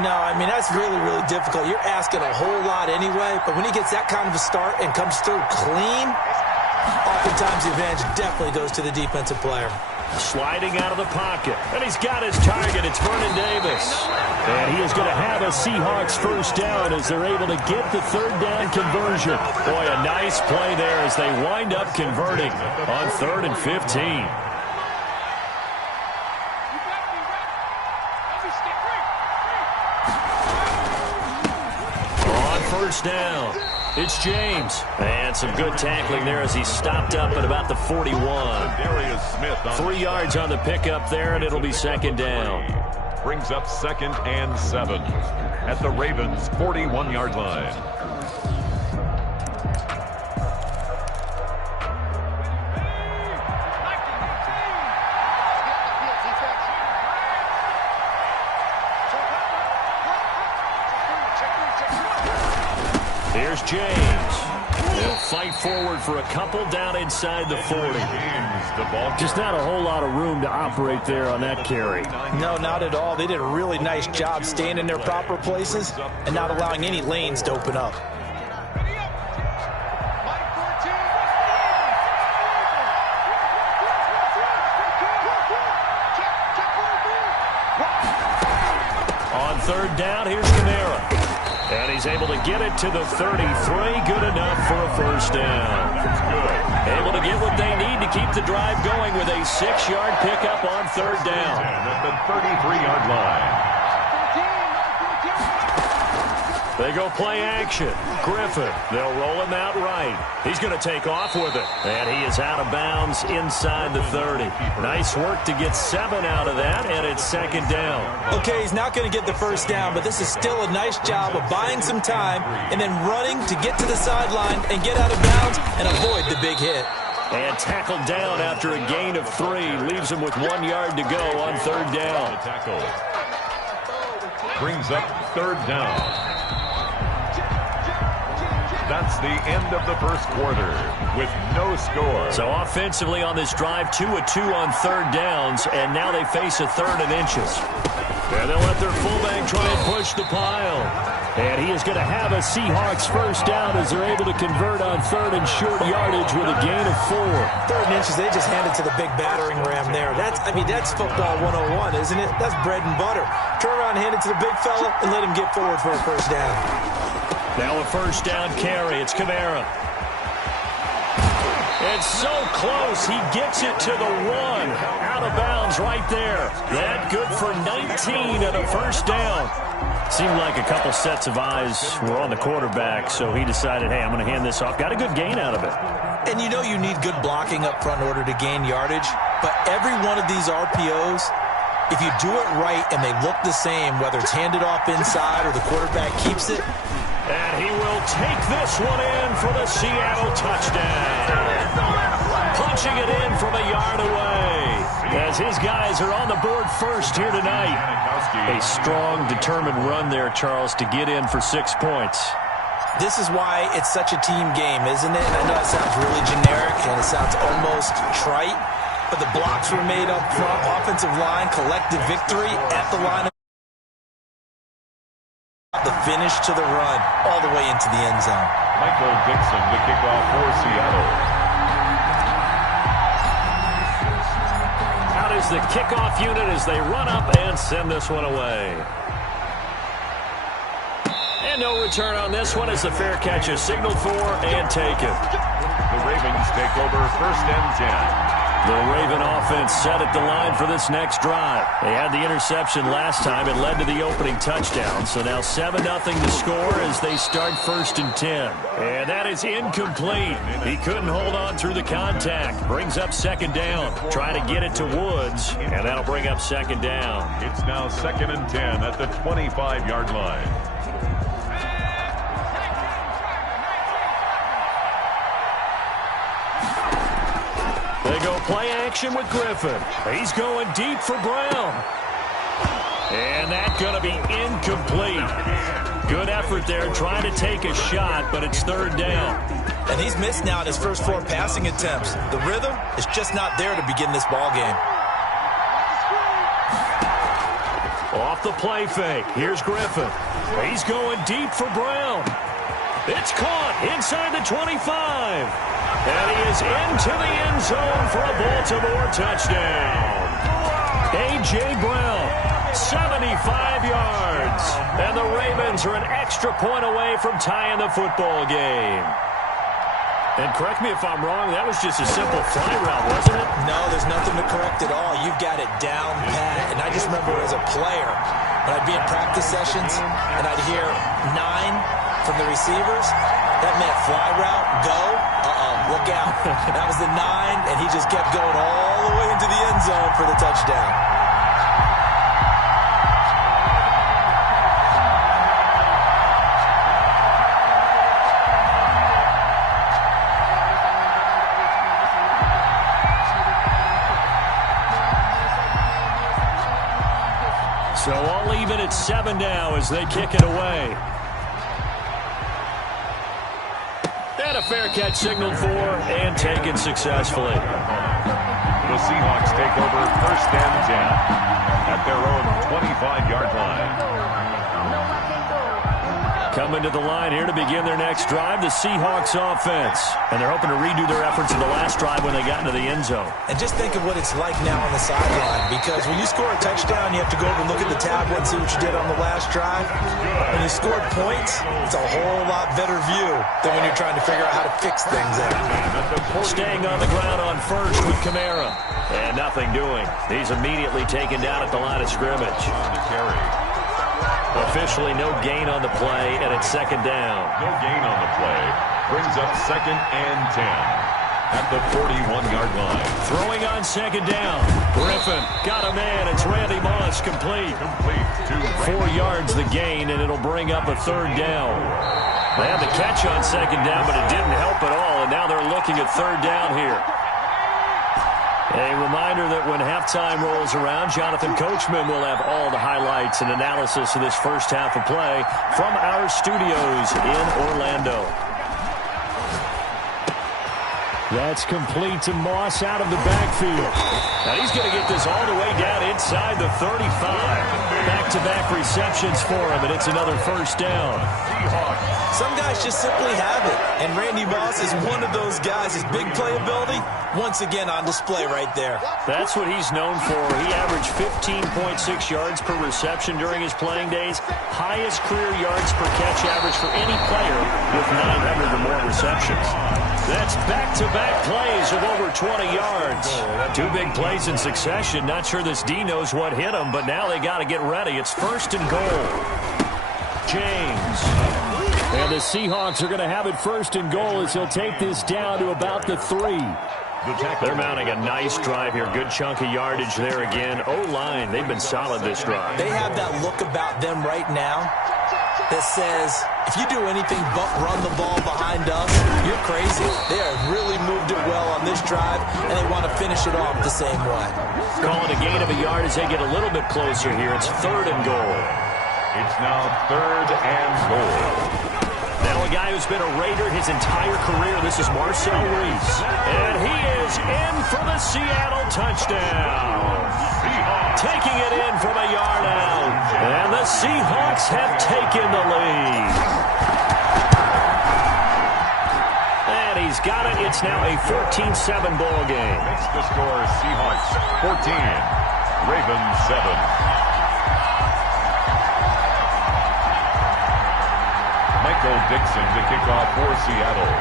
No, I mean, that's really, really difficult. You're asking a whole lot anyway, but when he gets that kind of a start and comes through clean, oftentimes the advantage definitely goes to the defensive player. Sliding out of the pocket, and he's got his target. It's Vernon Davis. And he is going to have a Seahawks first down as they're able to get the third down conversion. Boy, a nice play there as they wind up converting on 3rd and 15. First down. It's James. And some good tackling there as he stopped up at about the 41. 3 yards on the pickup there, and it'll be 2nd down. Brings up 2nd and 7 at the Ravens' 41-yard line. Here's James. He'll fight forward for a couple down inside the 40. Just not a whole lot of room to operate there on that carry. No, not at all. They did a really nice job staying in their proper places and not allowing any lanes to open up. On 3rd down, here's Kamara. And he's able to get it to the 33. Good enough for a first down. Able to get what they need to keep the drive going with a 6-yard pickup on 3rd down. At the 33-yard line. They go play action. Griffin. They'll roll him out right. He's going to take off with it. And he is out of bounds inside the 30. Nice work to get 7 out of that, and it's 2nd down. Okay, he's not going to get the first down, but this is still a nice job of buying some time and then running to get to the sideline and get out of bounds and avoid the big hit. And tackled down after a gain of 3. Leaves him with 1 yard to go on 3rd down. Brings up 3rd down. That's the end of the first quarter with no score. So offensively on this drive, 2 of 2 on 3rd downs, and now they face a 3rd and inches. And they'll let their fullback try and push the pile. And he is going to have a Seahawks first down as they're able to convert on 3rd and short yardage with a gain of 4. 3rd and inches, they just handed to the big battering ram there. That's football 101, isn't it? That's bread and butter. Turn around, hand it to the big fella, and let him get forward for a first down. Now a first down carry. It's Kamara. It's so close. He gets it to the 1. Out of bounds right there. That good for 19 and a first down. Seemed like a couple sets of eyes were on the quarterback, so he decided, hey, I'm going to hand this off. Got a good gain out of it. And you know you need good blocking up front in order to gain yardage, but every one of these RPOs, if you do it right and they look the same, whether it's handed off inside or the quarterback keeps it. And he will take this one in for the Seattle touchdown. Punching it in from a yard away as his guys are on the board first here tonight. A strong, determined run there, Charles, to get in for 6 points. This is why it's such a team game, isn't it? And I know it sounds really generic and it sounds almost trite, but the blocks were made up front, offensive line, collective victory at the line. The finish to the run, all the way into the end zone. Michael Dixon to kick off for Seattle. Out is the kickoff unit as they run up and send this one away. And no return on this one as the fair catch is signaled for and taken. The Ravens take over 1st and 10. The Raven offense set at the line for this next drive. They had the interception last time. It led to the opening touchdown. So now 7-0 to score as they start 1st and 10. And that is incomplete. He couldn't hold on through the contact. Brings up 2nd down. Try to get it to Woods. And that'll bring up 2nd down. It's now 2nd and 10 at the 25-yard line. They go play action with Griffin. He's going deep for Brown. And that's going to be incomplete. Good effort there trying to take a shot, but it's 3rd down. And he's missed now in his first 4 passing attempts. The rhythm is just not there to begin this ball game. Off the play fake. Here's Griffin. He's going deep for Brown. It's caught inside the 25. And he is into the end zone for a Baltimore touchdown. A.J. Brown, 75 yards. And the Ravens are an extra point away from tying the football game. And correct me if I'm wrong, that was just a simple fly route, wasn't it? No, there's nothing to correct at all. You've got it down pat. And I just remember as a player, when I'd be in practice sessions and I'd hear 9 from the receivers, that meant fly route, go, look out. That was the 9, and he just kept going all the way into the end zone for the touchdown. So all even at 7 now as they kick it away. And a fair catch signaled for and taken successfully. The Seahawks take over 1st and 10 at their own 25-yard line. Coming to the line here to begin their next drive, the Seahawks offense. And they're hoping to redo their efforts in the last drive when they got into the end zone. And just think of what it's like now on the sideline, because when you score a touchdown, you have to go over and look at the tablet and see what you did on the last drive. When you scored points, it's a whole lot better view than when you're trying to figure out how to fix things out. Staying on the ground on first with Kamara. And nothing doing. He's immediately taken down at the line of scrimmage. Officially no gain on the play, and it's 2nd down. No gain on the play. Brings up 2nd and 10 at the 41-yard line. Throwing on 2nd down. Griffin got a man. It's Randy Moss complete. To 4 yards the gain, and it'll bring up a 3rd down. They had the catch on 2nd down, but it didn't help at all, and now they're looking at 3rd down here. A reminder that when halftime rolls around, Jonathan Coachman will have all the highlights and analysis of this first half of play from our studios in Orlando. That's complete to Moss out of the backfield. Now he's going to get this all the way down inside the 35. Back-to-back receptions for him, and it's another 1st down. Some guys just simply have it, and Randy Moss is one of those guys. His big playability, once again on display right there. That's what he's known for. He averaged 15.6 yards per reception during his playing days. Highest career yards per catch average for any player with 900 or more receptions. That's back-to-back plays of over 20 yards. 2 big plays in succession. Not sure this D knows what hit him, but now they got to get ready. It's 1st and goal. James. And the Seahawks are going to have it 1st and goal as he'll take this down to about the 3. They're mounting a nice drive here. Good chunk of yardage there again. O-line, they've been solid this drive. They have that look about them right now that says, if you do anything but run the ball behind us, you're crazy. They have really moved it well on this drive, and they want to finish it off the same way. Calling a gain of a yard as they get a little bit closer here. It's 3rd and goal. It's now 3rd and goal. Now a guy who's been a Raider his entire career. This is Marcel Reese. And he is in for the Seattle touchdown. Taking it in from a yard out. And the Seahawks have taken the lead. And he's got it. It's now a 14-7 ball game. Makes the score Seahawks 14, Ravens 7. Michael Dixon to kick off for Seattle.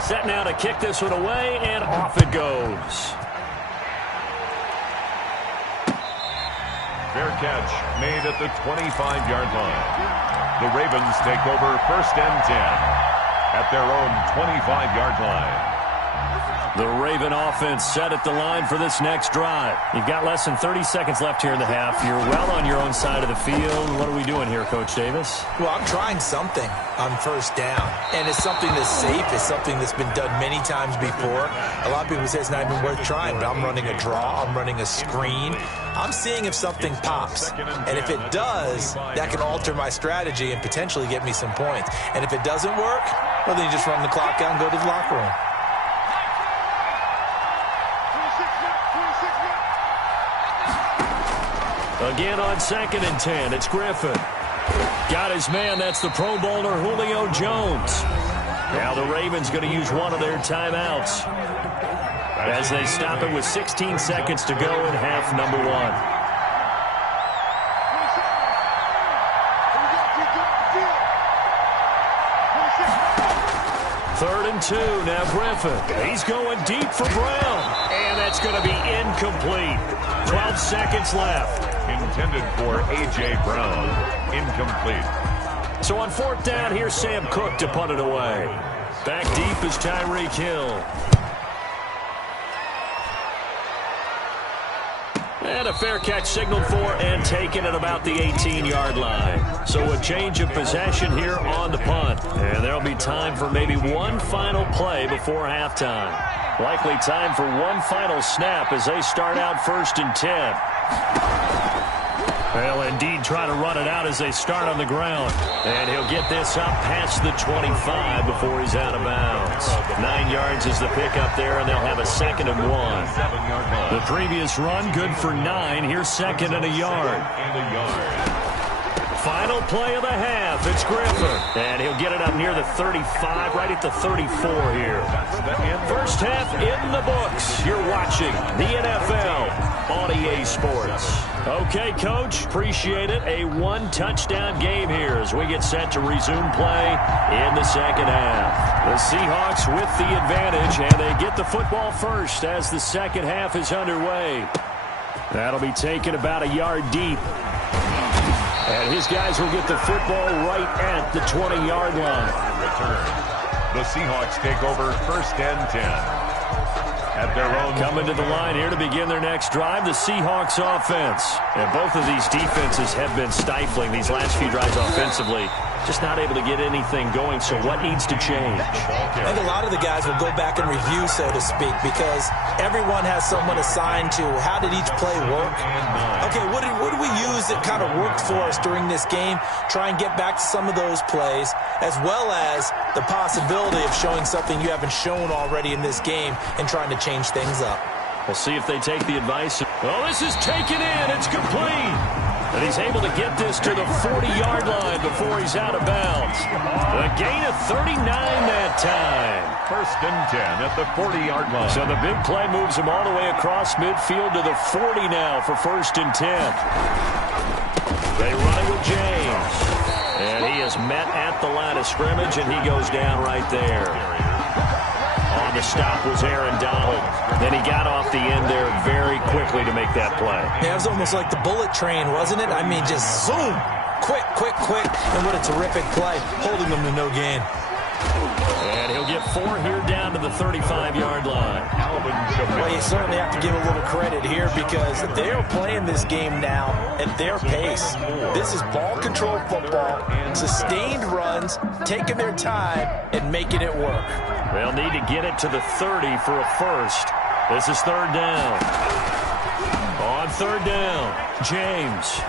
Set now to kick this one away, and off it goes. Fair catch made at the 25-yard line. The Ravens take over 1st and 10 at their own 25-yard line. The Raven offense set at the line for this next drive. You've got less than 30 seconds left here in the half. You're well on your own side of the field. What are we doing here, Coach Davis? Well, I'm trying something on first down, and it's something that's safe. It's something that's been done many times before. A lot of people say it's not even worth trying, but I'm running a draw. I'm running a screen. I'm seeing if something pops, and if it does, that can alter my strategy and potentially get me some points. And if it doesn't work, well, then you just run the clock out and go to the locker room. Again on 2nd and 10, it's Griffin. Got his man, that's the Pro Bowler Julio Jones. Now the Ravens going to use one of their timeouts as they stop it with 16 seconds to go in half number 1. Third and 2, now Griffin. He's going deep for Brown, and that's going to be incomplete. 12 seconds left. Intended for A.J. Brown. Incomplete. So on 4th down, here's Sam Cook to punt it away. Back deep is Tyreek Hill. And a fair catch signaled for and taken at about the 18-yard line. So a change of possession here on the punt. And there'll be time for maybe one final play before halftime. Likely time for one final snap as they start out 1st and 10. They'll indeed try to run it out as they start on the ground. And he'll get this up past the 25 before he's out of bounds. 9 yards is the pickup there, and they'll have a 2nd and 1. The previous run good for 9. Here's 2nd and a yard. Final play of the half. It's Griffin. And he'll get it up near the 35, right at the 34 here. First half in the books. You're watching the NFL on EA Sports. Okay, Coach, appreciate it. A one-touchdown game here as we get set to resume play in the second half. The Seahawks with the advantage, and they get the football first as the second half is underway. That'll be taken about a yard deep. And his guys will get the football right at the 20-yard line. Return. The Seahawks take over 1st and 10. At their own. Coming to the line here to begin their next drive, the Seahawks offense. And both of these defenses have been stifling these last few drives offensively. Just not able to get anything going, so what needs to change? I think a lot of the guys will go back and review, so to speak, because everyone has someone assigned to how did each play work. Okay, what did we use that kind of worked for us during this game? Try and get back to some of those plays, as well as the possibility of showing something you haven't shown already in this game and trying to change things up. We'll see if they take the advice. Oh, this is taken in. It's complete. And he's able to get this to the 40-yard line before he's out of bounds. A gain of 39 that time. 1st and 10 at the 40-yard line. So the big play moves him all the way across midfield to the 40 now for 1st and 10. They run it with James. And he is met at the line of scrimmage, and he goes down right there. On the stop was Aaron Donald. Then he got off the end there very quickly to make that play. Yeah, it was almost like the bullet train, wasn't it? I mean, just zoom. Quick. And what a terrific play, holding them to no gain. And he'll get 4 here down to the 35-yard line. Well, you certainly have to give a little credit here because they're playing this game now at their pace. This is ball control football, sustained runs, taking their time, and making it work. They'll need to get it to the 30 for a first. This is 3rd down. On 3rd down, James.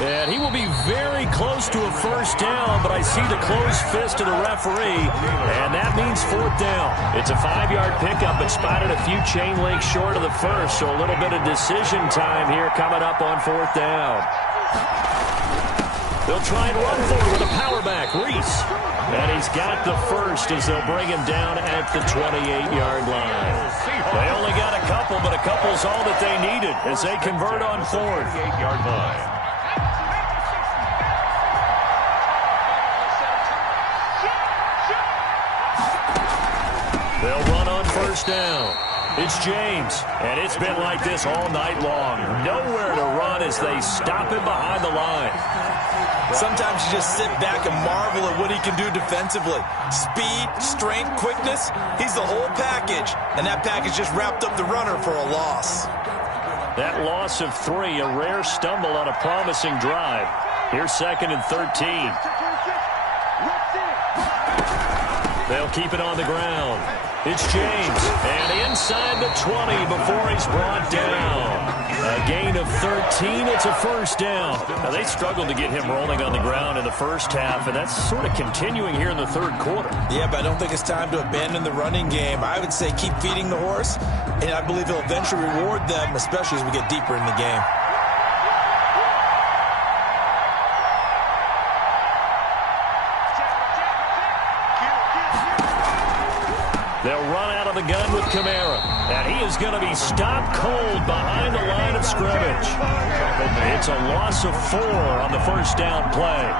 And he will be very close to a first down, but I see the closed fist of the referee, and that means 4th down. It's a 5-yard pickup, but spotted a few chain links short of the first, so a little bit of decision time here coming up on 4th down. They'll try and run for it with a power back, Reese. And he's got the first as they'll bring him down at the 28-yard line. They only got a couple, but a couple's all that they needed as they convert on 4th. 8-yard line. They'll run on 1st down. It's James, and it's been like this all night long. Nowhere to run as they stop him behind the line. Sometimes you just sit back and marvel at what he can do defensively. Speed, strength, quickness, he's the whole package. And that package just wrapped up the runner for a loss. That loss of 3, a rare stumble on a promising drive. Here's 2nd and 13. They'll keep it on the ground. It's James, and inside the 20 before he's brought down. A gain of 13, it's a first down. Now, they struggled to get him rolling on the ground in the first half, and that's sort of continuing here in the third quarter. Yeah, but I don't think it's time to abandon the running game. I would say keep feeding the horse, and I believe he'll eventually reward them, especially as we get deeper in the game. They'll run out of the gun with Kamara, and he is going to be stopped cold behind the line of scrimmage. It's a loss of 4 on the first down play.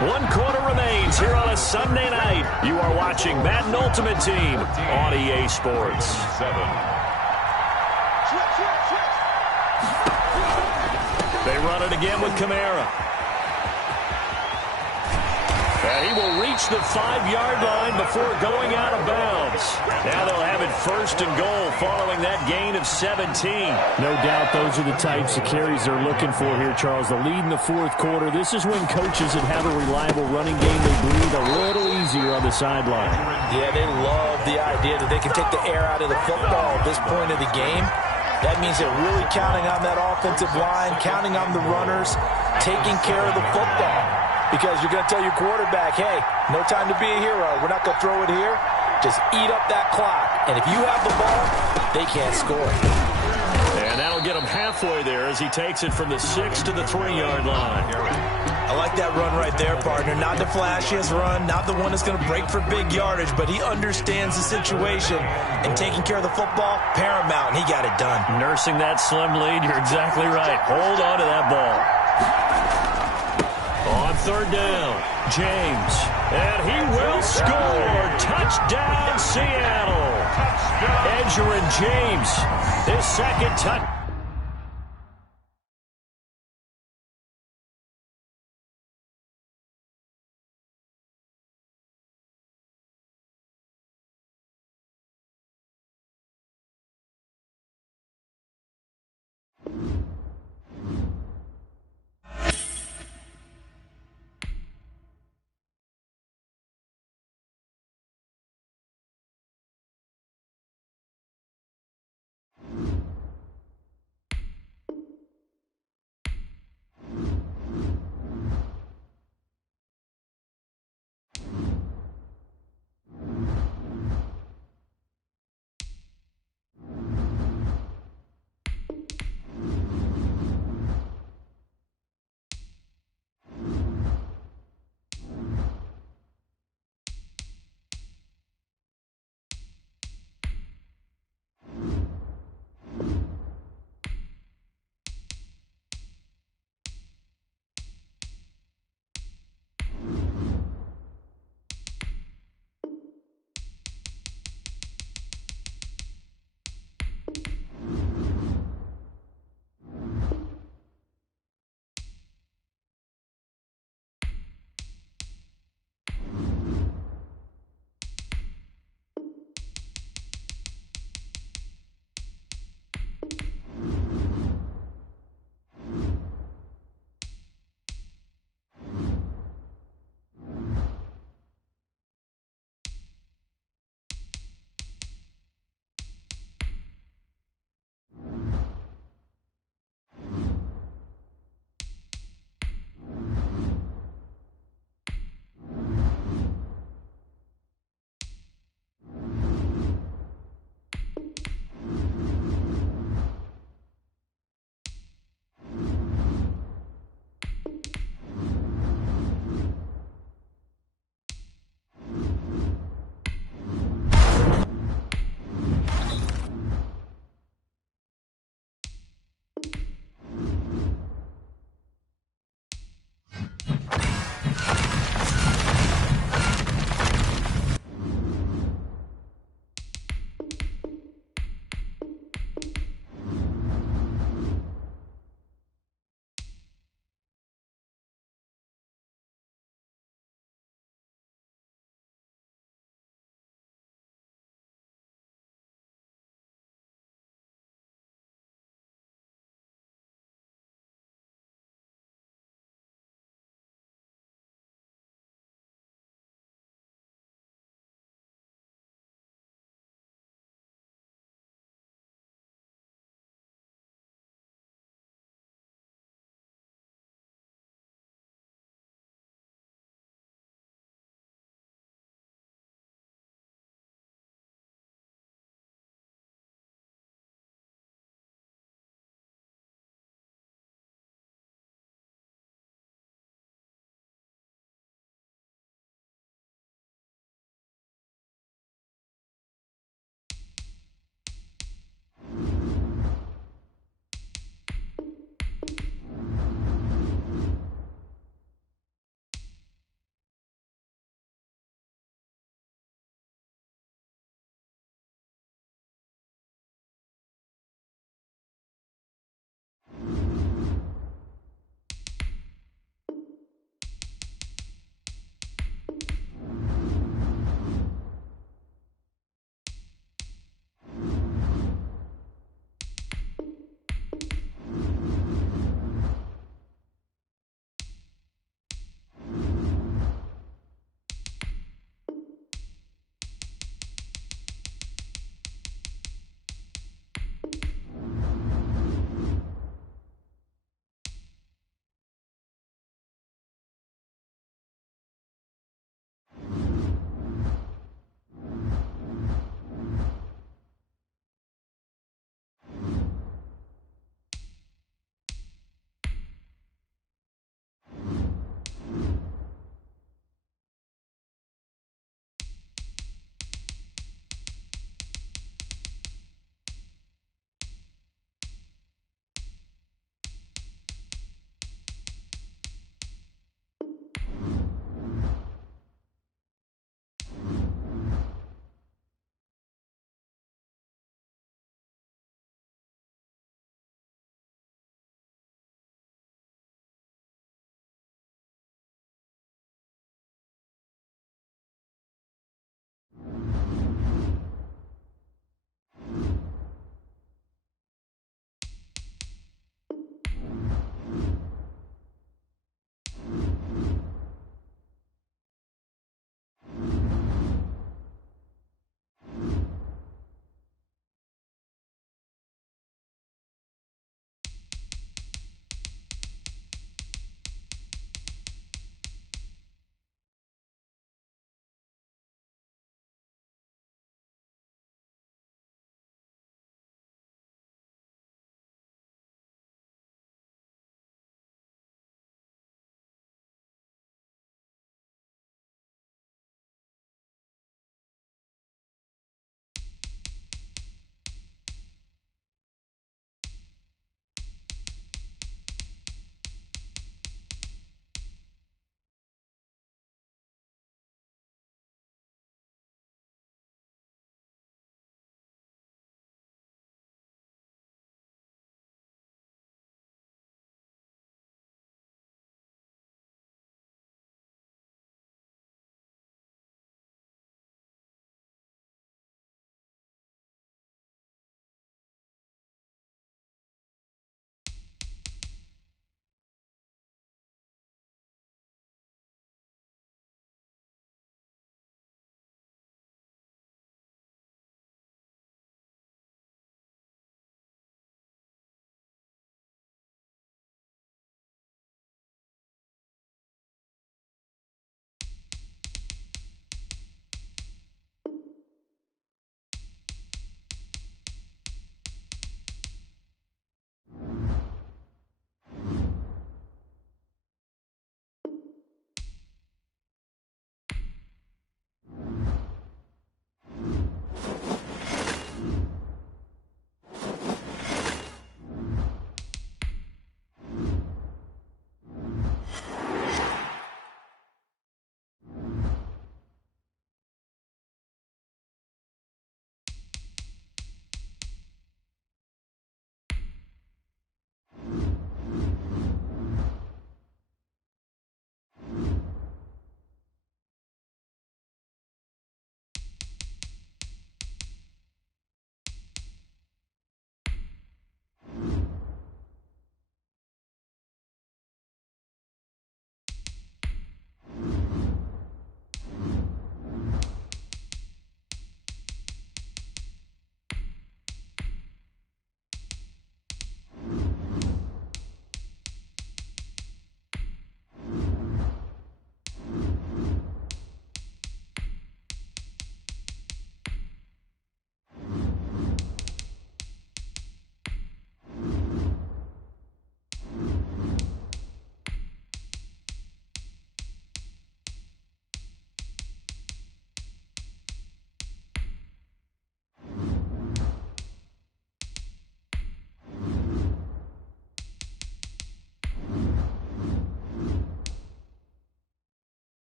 One quarter remains here on a Sunday night. You are watching Madden Ultimate Team on EA Sports. They run it again with Kamara. And he will reach the 5-yard line before going out of bounds. Now they'll have it 1st and goal following that gain of 17. No doubt those are the types of carries they're looking for here, Charles. The lead in the fourth quarter. This is when coaches that have a reliable running game, they breathe a little easier on the sideline. Yeah, they love the idea that they can take the air out of the football at this point of the game. That means they're really counting on that offensive line, counting on the runners, taking care of the football. Because you're going to tell your quarterback, hey, no time to be a hero. We're not going to throw it here. Just eat up that clock. And if you have the ball, they can't score. And that'll get him halfway there as he takes it from the 6 to the 3-yard line. I like that run right there, partner. Not the flashiest run, not the one that's going to break for big yardage, but he understands the situation. And taking care of the football, paramount, and he got it done. Nursing that slim lead, you're exactly right. Hold on to that ball. On 3rd down, James, and he will score. Touchdown, Seattle. Edgerrin James, his 2nd touchdown.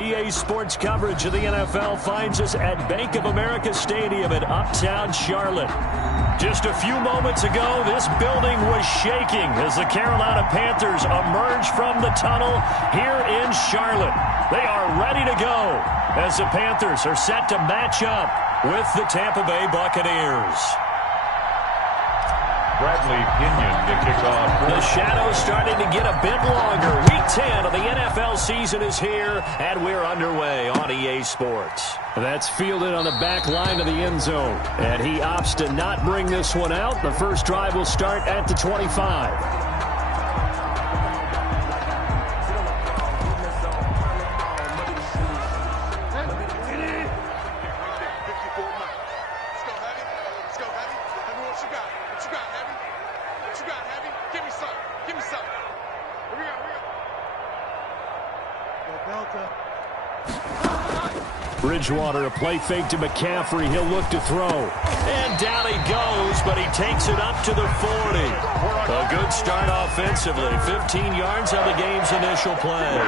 EA Sports coverage of the NFL finds us at Bank of America Stadium in Uptown Charlotte. Just a few moments ago, this building was shaking as the Carolina Panthers emerged from the tunnel here in Charlotte. They are ready to go as the Panthers are set to match up with the Tampa Bay Buccaneers. Bradley Pinion to kick off. The shadow's starting to get a bit longer. Week 10 of the NFL season is here, and we're underway on EA Sports. That's fielded on the back line of the end zone, and he opts to not bring this one out. The first drive will start at the 25. Bridgewater, a play fake to McCaffrey. He'll look to throw. And down he goes, but he takes it up to the 40. A good start offensively. 15 yards on the game's initial play.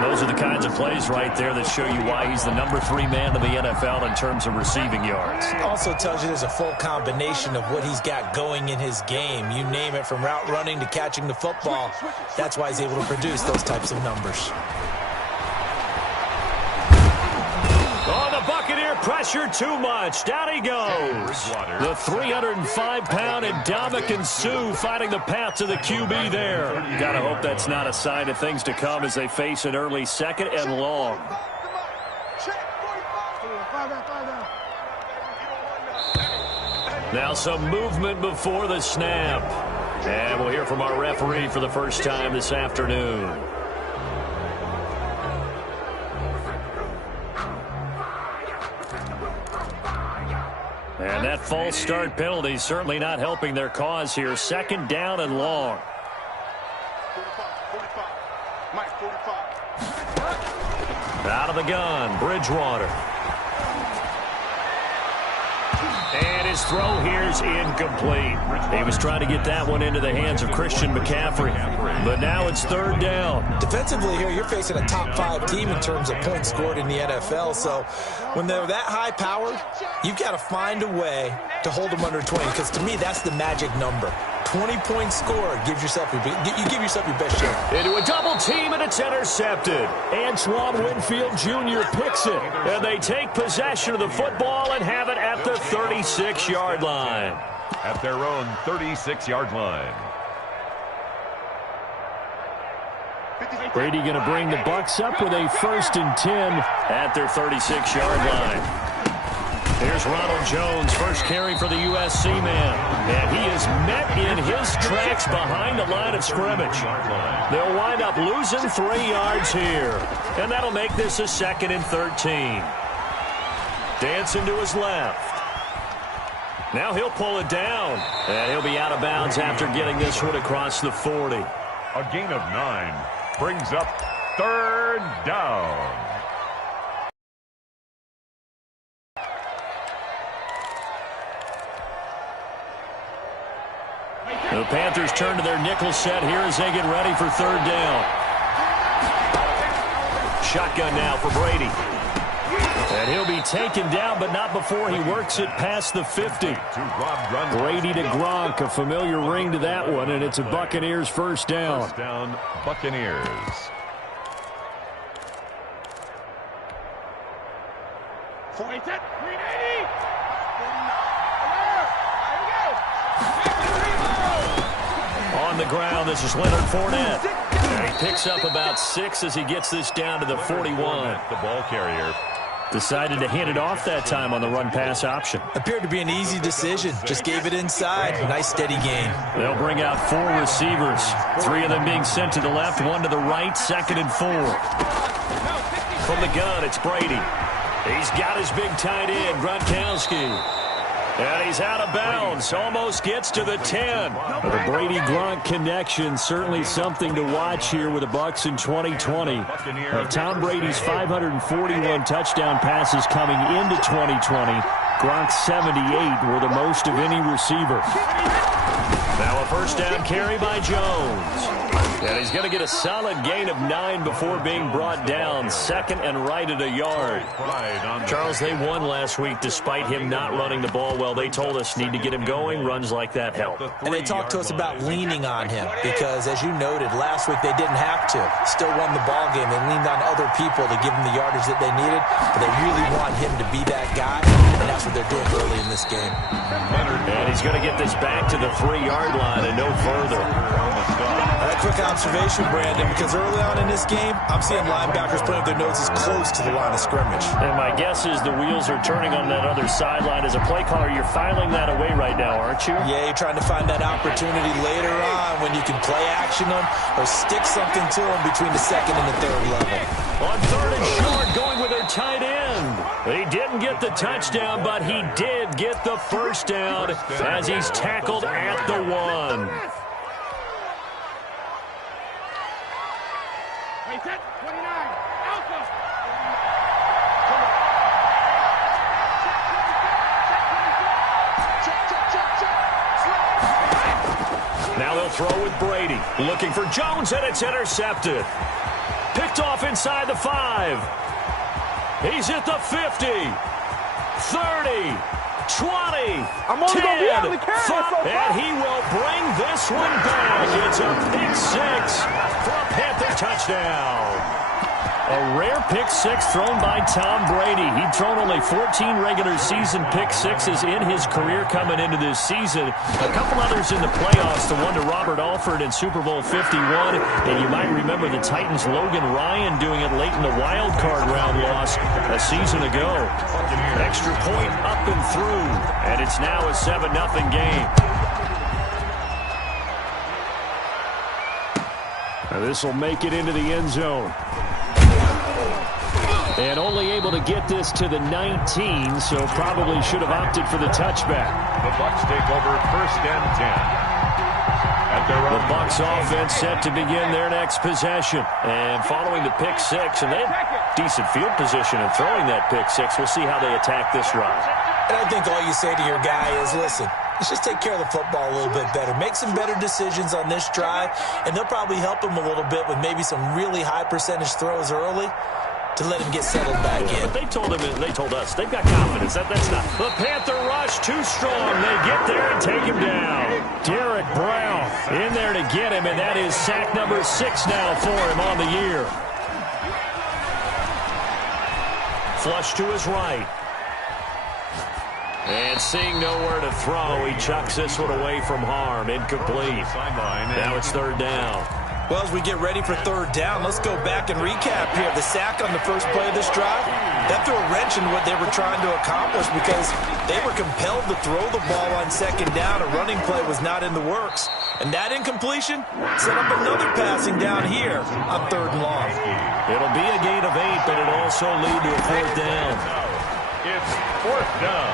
Those are the kinds of plays right there that show you why he's the number 3 man in the NFL in terms of receiving yards. It also tells you there's a full combination of what he's got going in his game. You name it, from route running to catching the football. That's why he's able to produce those types of numbers. Oh, the Buccaneer pressure too much. Down he goes. The 305-pound Ndamukong Suh finding the path to the QB there. Gotta hope that's not a sign of things to come as they face an early second and long. Now some movement before the snap. And we'll hear from our referee for the first time this afternoon. And that false start penalty certainly not helping their cause here. Second down and long. 45. Mike, 45. Out of the gun, Bridgewater. And his throw here is incomplete. He was trying to get that one into the hands of Christian McCaffrey. But now it's third down. Defensively here, you're facing a top 5 team in terms of points scored in the NFL. So when they're that high powered, you've got to find a way to hold them under 20. Because to me, that's the magic number. 20-point score gives yourself your best shot. Into a double team, and it's intercepted. Antoine Winfield Jr. picks it. And they take possession of the football and have it at the 36-yard line. At their own 36-yard line. Brady going to bring the Bucs up with a 1st and 10 at their 36-yard line. Here's Ronald Jones, first carry for the USC man. And he is met in his tracks behind the line of scrimmage. They'll wind up losing 3 yards here. And that'll make this a 2nd and 13. Dancing to his left. Now he'll pull it down. And he'll be out of bounds after getting this one across the 40. A gain of 9 brings up 3rd down. The Panthers turn to their nickel set here as they get ready for 3rd down. Shotgun now for Brady. And he'll be taken down, but not before he works it past the 50. Brady to Gronk, a familiar ring to that one, and it's a Buccaneers first down. First down, Buccaneers. On the ground, this is Leonard Fournette. And he picks up about 6 as he gets this down to the 41. The ball carrier. Decided to hand it off that time on the run-pass option. Appeared to be an easy decision. Just gave it inside. Nice, steady gain. They'll bring out 4 receivers. 3 of them being sent to the left, 1 to the right, 2nd and 4. From the gun, it's Brady. He's got his big tight end, Gronkowski. And he's out of bounds. Almost gets to the 10. The Brady-Gronk connection, certainly something to watch here with the Bucs in 2020. Of Tom Brady's 541 touchdown passes coming into 2020, Gronk's 78 were the most of any receiver. Now a first down carry by Jones. And he's going to get a solid gain of 9 before being brought down. Second and right at a yard. Charles, they won last week despite him not running the ball well. They told us need to get him going. Runs like that help. And they talked to us about leaning on him because, as you noted, last week they didn't have to. Still won the ball game. They leaned on other people to give him the yardage that they needed, but they really want him to be that guy, and that's what they're doing early in this game. And he's going to get this back to the 3-yard line and no further. A quick observation, Brandon, because early on in this game, I'm seeing linebackers putting up their noses close to the line of scrimmage. And my guess is the wheels are turning on that other sideline. As a play caller, you're filing that away right now, aren't you? Yeah, you're trying to find that opportunity later on when you can play action them or stick something to them between the second and the third level. On 3rd and short, going with their tight end. He didn't get the touchdown, but he did get the first down as he's tackled at the 1. Now they'll throw with Brady. Looking for Jones, and it's intercepted. Picked off inside the 5. He's at the 50. 30. 20. I'm only going to be able to carry it so far. And he will bring this one back. It's a pick 6 for a Panther touchdown. A rare pick 6 thrown by Tom Brady. He'd thrown only 14 regular season pick 6s in his career coming into this season. A couple others in the playoffs, the one to Robert Alford in Super Bowl 51. And you might remember the Titans' Logan Ryan doing it late in the wild card round loss a season ago. Extra point up and through. And it's now a 7-0 game. Now this will make it into the end zone. And only able to get this to the 19, so probably should have opted for the touchback. The Bucs take over 1st and 10. At their own. The Bucs offense set to begin their next possession. And following the pick 6, and they have decent field position in throwing that pick 6. We'll see how they attack this run. And I think all you say to your guy is, listen, let's just take care of the football a little bit better. Make some better decisions on this drive, and they'll probably help him a little bit with maybe some really high percentage throws early to let him get settled back in. But they told us, they've got confidence. That's not. The Panther rush too strong. They get there and take him down. Derek Brown in there to get him, and that is sack number 6 now for him on the year. Flush to his right. And seeing nowhere to throw, he chucks this one away from harm. Incomplete. Now it's 3rd down. Well, as we get ready for 3rd down, let's go back and recap here. The sack on the first play of this drive, that threw a wrench in what they were trying to accomplish because they were compelled to throw the ball on 2nd down. A running play was not in the works. And that incompletion set up another passing down here on 3rd and long. It'll be a gain of 8, but it'll also lead to a 4th down. It's 4th down.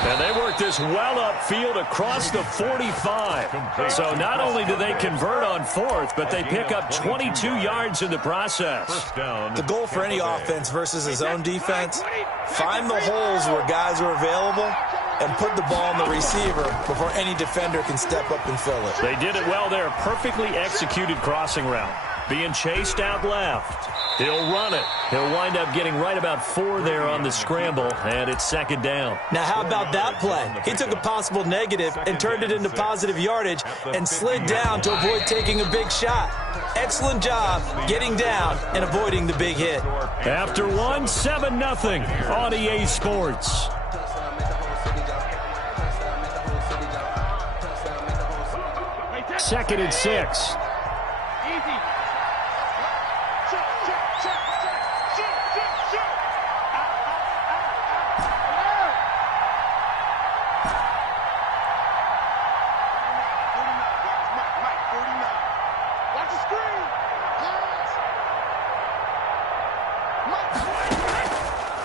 And they work this well upfield across the 45. So not only do they convert on 4th, but they pick up 22 yards in the process. The goal for any offense versus his own defense, find the holes where guys are available and put the ball on the receiver before any defender can step up and fill it. They did it well there. Perfectly executed crossing route. Being chased out left. He'll run it. He'll wind up getting right about 4 there on the scramble, and it's 2nd down. Now, how about that play? He took a possible negative and turned it into positive yardage and slid down to avoid taking a big shot. Excellent job getting down and avoiding the big hit. After 1, 7-0 on EA Sports. Second and 6.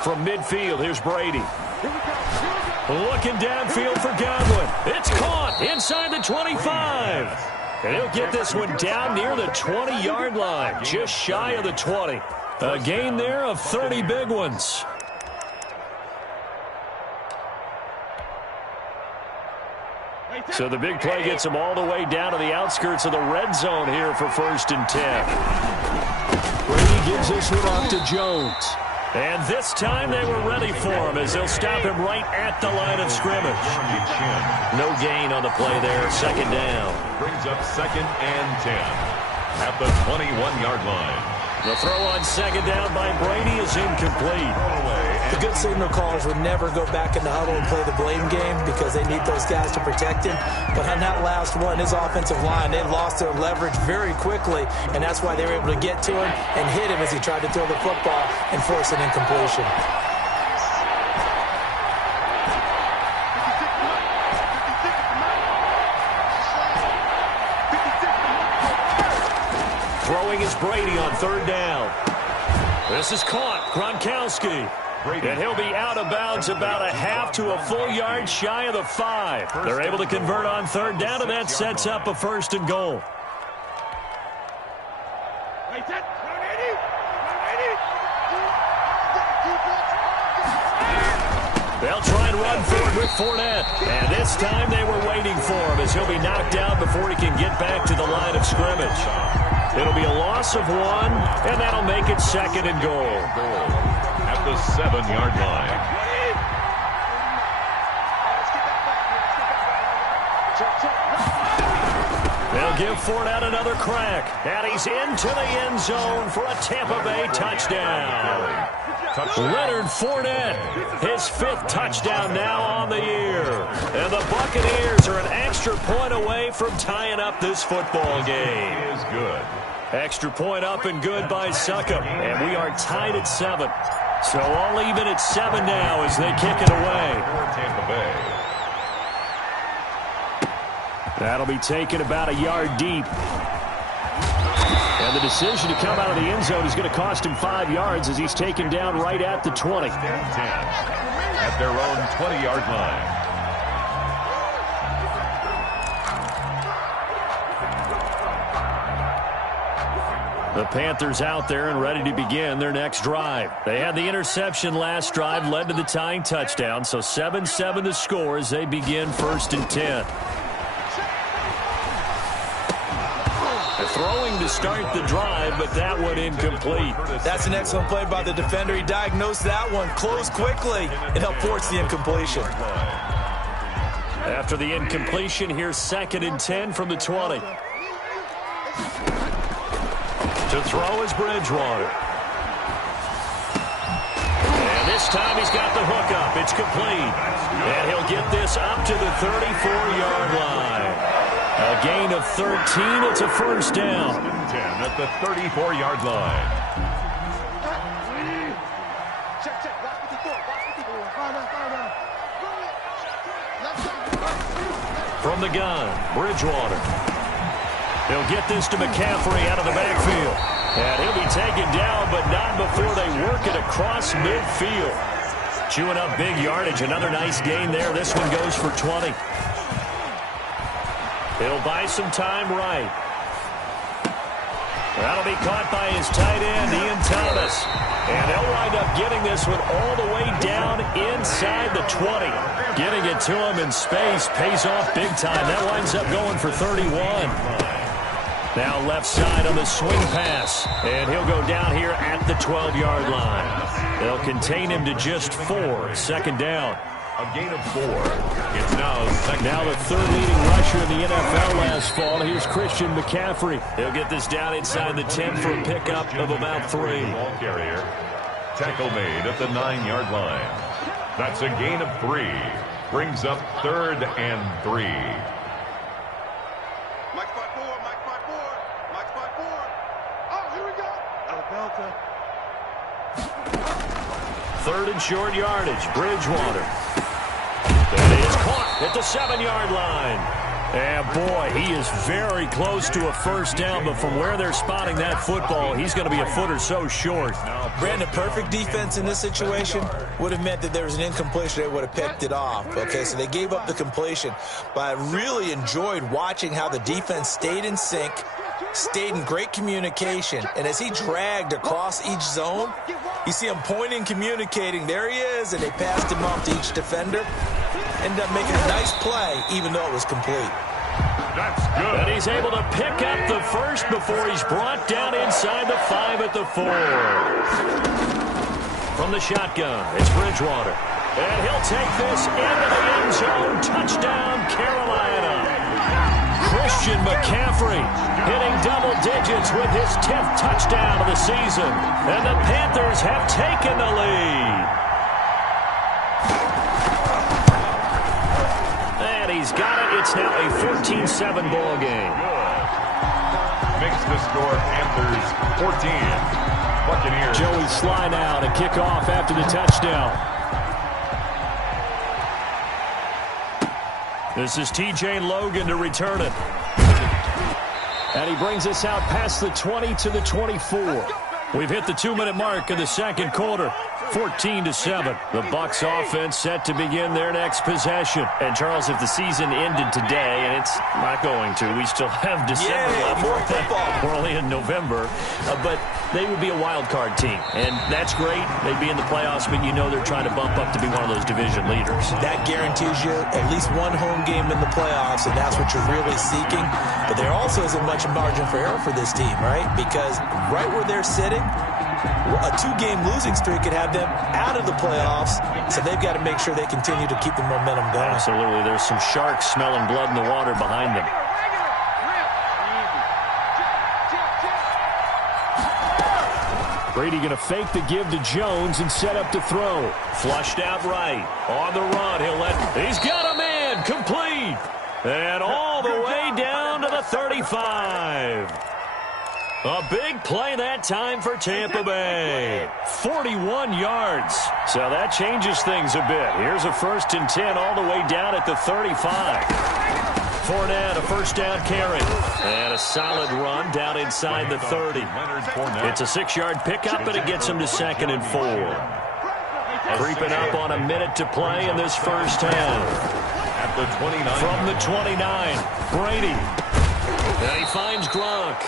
From midfield, here's Brady. Looking downfield for Godwin. It's caught inside the 25. And he'll get this one down near the 20-yard line, just shy of the 20. A gain there of 30 big ones. So the big play gets him all the way down to the outskirts of the red zone here for 1st and 10. Brady gives this one off to Jones. And this time they were ready for him as they'll stop him right at the line of scrimmage. No gain on the play there, 2nd down. Brings up 2nd and 10 at the 21-yard line. The throw on 2nd down by Brady is incomplete. The good signal callers would never go back in the huddle and play the blame game because they need those guys to protect him. But on that last one, his offensive line, they lost their leverage very quickly, and that's why they were able to get to him and hit him as he tried to throw the football and force an incompletion. Throwing is Brady on 3rd down. This is caught. Gronkowski. And he'll be out of bounds about a half to a full yard shy of the 5. They're able to convert on 3rd down, and that sets up a 1st and goal. They'll try and run for it with Fournette. And this time they were waiting for him as he'll be knocked down before he can get back to the line of scrimmage. It'll be a loss of 1, and that'll make it 2nd and goal. At the 7-yard line. They'll give Fournette another crack, and he's into the end zone for a Tampa Bay touchdown. Leonard Fournette, his 5th touchdown now on the year. And the Buccaneers are an extra point away from tying up this football game. It is good. Extra point up and good by Succop, and we are tied at 7. So all even at 7 now as they kick it away. Tampa Bay. That'll be taken about a yard deep. And the decision to come out of the end zone is going to cost him 5 yards as he's taken down right at the 20. 10 at their own 20-yard line. The Panthers out there and ready to begin their next drive. They had the interception last drive, led to the tying touchdown, so 7-7 to score as they begin 1st and 10. They're throwing to start the drive, but that one incomplete. That's an excellent play by the defender. He diagnosed that one, closed quickly, and helped force the incompletion. After the incompletion, here's 2nd and 10 from the 20. To throw is Bridgewater. And this time he's got the hook up. It's complete. And he'll get this up to the 34-yard line. A gain of 13. It's a 1st down. 10 at the 34-yard line. From the gun, Bridgewater. He'll get this to McCaffrey out of the backfield. And he'll be taken down, but not before they work it across midfield. Chewing up big yardage. Another nice gain there. This one goes for 20. He'll buy some time right. That'll be caught by his tight end, Ian Thomas. And they'll wind up getting this one all the way down inside the 20. Getting it to him in space pays off big time. That winds up going for 31. Now left side on the swing pass. And he'll go down here at the 12-yard line. They'll contain him to just 4. 2nd down. A gain of 4. It's now 2nd. Now the 3rd leading rusher in the NFL last fall. Here's Christian McCaffrey. He'll get this down inside the 10 for a pickup of about 3. Ball carrier. Tackle made at the 9-yard line. That's a gain of 3. Brings up 3rd and 3. Mike spot 4, Mike spot 4, Mike spot 4. Oh, here we go. Delta. 3rd and short yardage. Bridgewater. That is caught at the 7-yard line. And boy, he is very close to a 1st down, but from where they're spotting that football, he's going to be a foot or so short. Brandon, perfect defense in this situation would have meant that there was an incompletion. They would have picked it off. Okay, so they gave up the completion. But I really enjoyed watching how the defense stayed in sync, stayed in great communication. And as he dragged across each zone, you see him pointing, communicating. There he is, and they passed him off to each defender. ended up making a nice play, even though it was complete. That's good. And he's able to pick up the first before he's brought down inside the 5 at the 4. From the shotgun, it's Bridgewater. And he'll take this into the end zone. Touchdown, Carolina. Christian McCaffrey hitting double digits with his 10th touchdown of the season. And the Panthers have taken the lead. And he's got it. It's now a 14-7 ball game. Makes the score Panthers 14. Buccaneers. Joey Sly now to kick off after the touchdown. This is T.J. Logan to return it. And he brings us out past the 20 to the 24. We've hit the 2-minute mark of the second quarter. 14-7. The Bucs offense set to begin their next possession. And, Charles, if the season ended today, and it's not going to, we still have December left. More football. We're only in November. But they would be a wild card team. And that's great. They'd be in the playoffs, but you know they're trying to bump up to be one of those division leaders. That guarantees you at least one home game in the playoffs, and that's what you're really seeking. But there also isn't much margin for error for this team, right? Because right where they're sitting, a 2-game losing streak could have them out of the playoffs, so they've got to make sure they continue to keep the momentum going. Absolutely. There's some sharks smelling blood in the water behind them. Brady going to fake the give to Jones and set up to throw. Flushed out right. On the run. He's got a man. Complete. And all the way down to the 35. A big play that time for Tampa Bay. 41 yards. So that changes things a bit. Here's a 1st and 10 all the way down at the 35. Fournette, a first down carry. And a solid run down inside the 30. It's a 6-yard pickup, and it gets him to 2nd and 4. Creeping up on a minute to play in this first half. At the 29. From the 29, Brady. And he finds Gronk.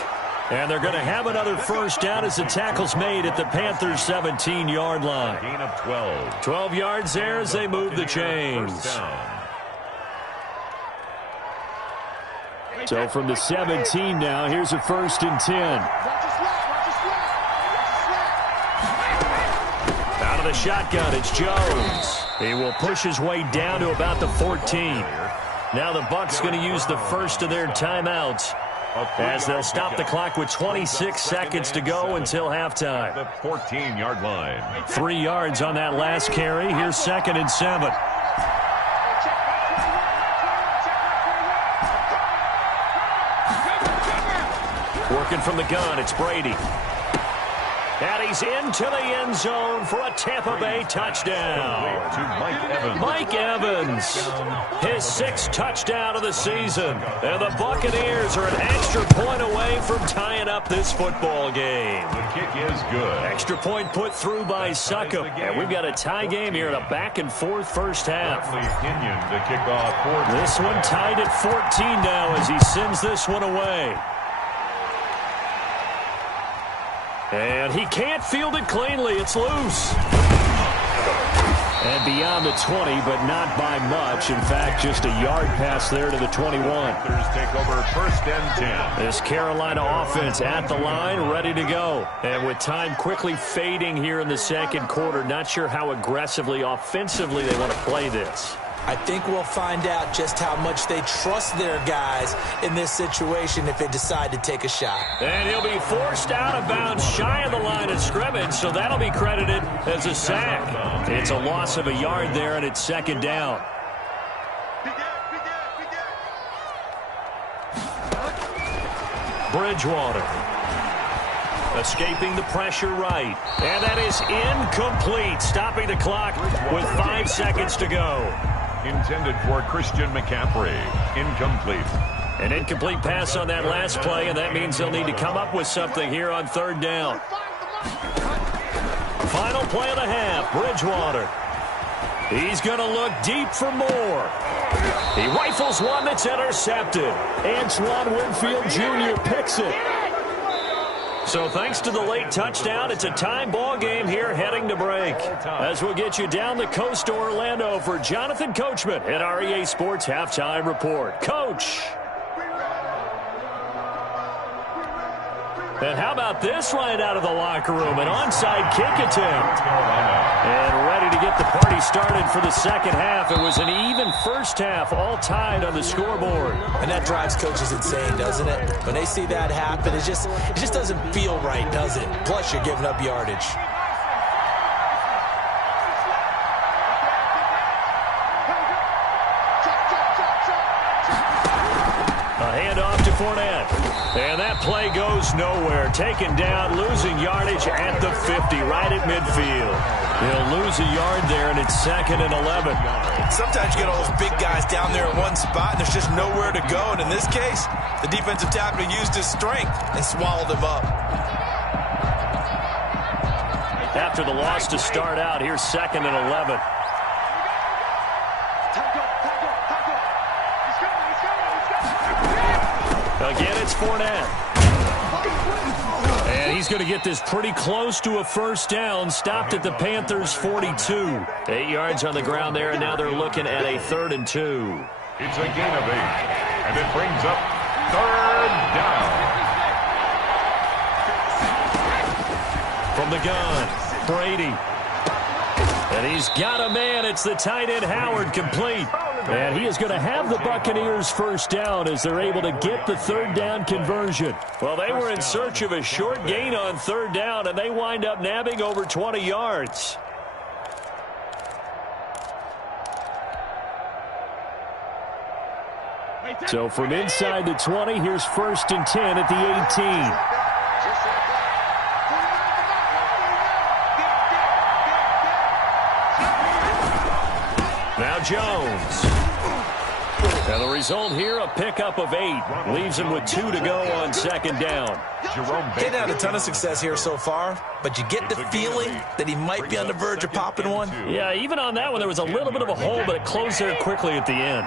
And they're going to have another first down as the tackle's made at the Panthers' 17-yard line. Gain of 12. 12 yards there as they move the chains. So from the 17 now, here's a 1st and 10. Out of the shotgun, it's Jones. He will push his way down to about the 14. Now the Bucs going to use the first of their timeouts, as they'll stop the clock with 26 seconds to go until halftime. The 14-yard line. 3 yards on that last carry. Here's 2nd and 7. Working from the gun, it's Brady. And he's into the end zone for a Tampa Bay touchdown. To Mike Evans. Mike Evans, his 6th touchdown of the season. And the Buccaneers are an extra point away from tying up this football game. The kick is good. Extra point put through by Succop. And we've got a tie game here in a back-and-forth first half. Kenyon to kick off. This one tied at 14 now as he sends this one away. And he can't field it cleanly. It's loose. And beyond the 20, but not by much. In fact, just a yard pass there to the 21. Panthers take over 1st and 10. This Carolina offense at the line, ready to go. And with time quickly fading here in the second quarter, not sure how aggressively, offensively they want to play this. I think we'll find out just how much they trust their guys in this situation if they decide to take a shot. And he'll be forced out of bounds shy of the line of scrimmage, so that'll be credited as a sack. It's a loss of a yard there, and it's 2nd down. Bridgewater. Escaping the pressure right. And that is incomplete. Stopping the clock with 5 seconds to go. Intended for Christian McCaffrey. Incomplete. An incomplete pass on that last play, and that means they'll need to come up with something here on 3rd down. Final play of the half, Bridgewater. He's going to look deep for more. He rifles one that's intercepted. Antoine Winfield Jr. picks it. So thanks to the late touchdown, it's a tie ball game here heading to break. As we'll get you down the coast to Orlando for Jonathan Coachman at REA Sports Halftime Report. Coach. And how about this right out of the locker room? An onside kick attempt. And ready to get the party started for the second half. It was an even first half, all tied on the scoreboard. And that drives coaches insane, doesn't it? When they see that happen, it just doesn't feel right, does it? Plus, you're giving up yardage. A handoff to Fournette. And that play goes nowhere. Taken down, losing yardage at the 50, right at midfield. He'll lose a yard there, and it's 2nd and 11. Sometimes you get all those big guys down there in one spot, and there's just nowhere to go. And in this case, the defensive tackle used his strength and swallowed him up. After the loss to start out, here's 2nd and 11. Again, it's Fournette. And he's going to get this pretty close to a first down. Stopped at the Panthers' 42. 8 yards on the ground there, and now they're looking at a 3rd and 2. It's a gain of 8, and it brings up 3rd down. From the gun, Brady. And he's got a man. It's the tight end, Howard, complete. And he is going to have the Buccaneers first down as they're able to get the 3rd down conversion. Well, they were in search of a short gain on 3rd down, and they wind up nabbing over 20 yards. So from inside the 20, here's 1st and 10 at the 18. Now Jones. And the result here, a pickup of 8. Leaves him with 2 to go on 2nd down. Didn't have a ton of success here so far, but you get the feeling that he might be on the verge of popping one. Yeah, even on that one, there was a little bit of a hole, but it closed there quickly at the end.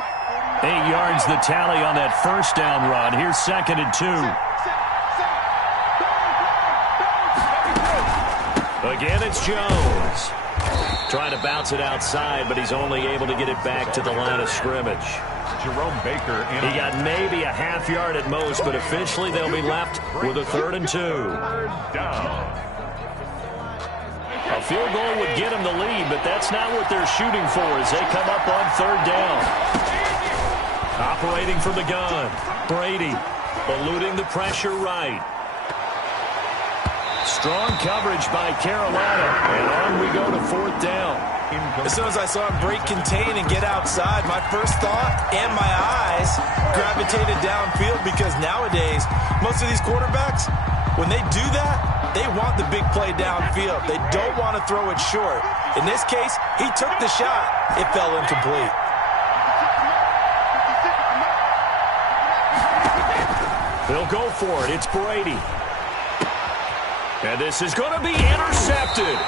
8 yards the tally on that first down run. Here's 2nd and 2. Again, it's Jones. Trying to bounce it outside, but he's only able to get it back to the line of scrimmage. Jerome Baker. He got maybe a half yard at most, but officially they'll be left with a 3rd and 2. Down. A field goal would get them the lead, but that's not what they're shooting for as they come up on 3rd down. Operating from the gun, Brady eluding the pressure right. Strong coverage by Carolina, and on we go to 4th down. As soon as I saw him break contain and get outside, my first thought and my eyes gravitated downfield because nowadays, most of these quarterbacks, when they do that, they want the big play downfield. They don't want to throw it short. In this case, he took the shot. It fell incomplete. They'll go for it. It's Brady. And this is going to be intercepted.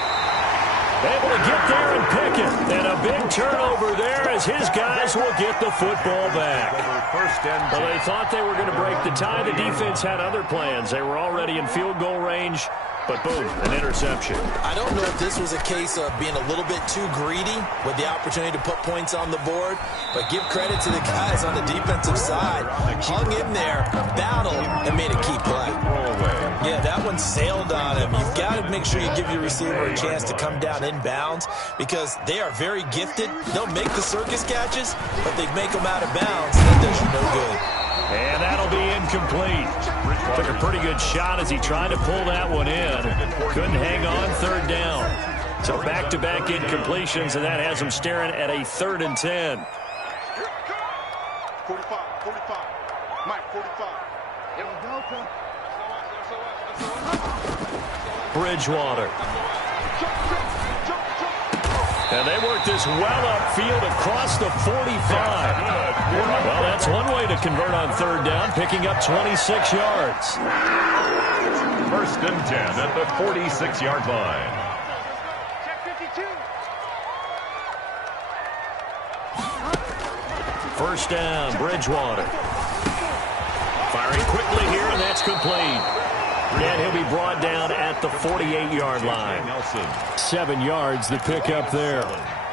Able to get there and pick it. And a big turnover there as his guys will get the football back. Well, they thought they were going to break the tie. The defense had other plans. They were already in field goal range. But boom, an interception. I don't know if this was a case of being a little bit too greedy with the opportunity to put points on the board, but give credit to the guys on the defensive side. Hung in there, battled, and made a key play. Yeah, that one sailed on him. You've got to make sure you give your receiver a chance to come down inbounds because they are very gifted. They'll make the circus catches, but they make them out of bounds. That does you no good. And that'll be incomplete. Took a pretty good shot as he tried to pull that one in. Couldn't hang on 3rd down. So back-to-back incompletions, and that has him staring at a 3rd and 10. 45. Mike, 45. Here we go. Bridgewater. And they work this well upfield across the 45. Well, that's one way to convert on 3rd down, picking up 26 yards. 1st and 10 at the 46-yard line. Check 52. First down, Bridgewater. Firing quickly here, and that's complete. And he'll be brought down at the 48-yard line. 7 yards, the pickup there.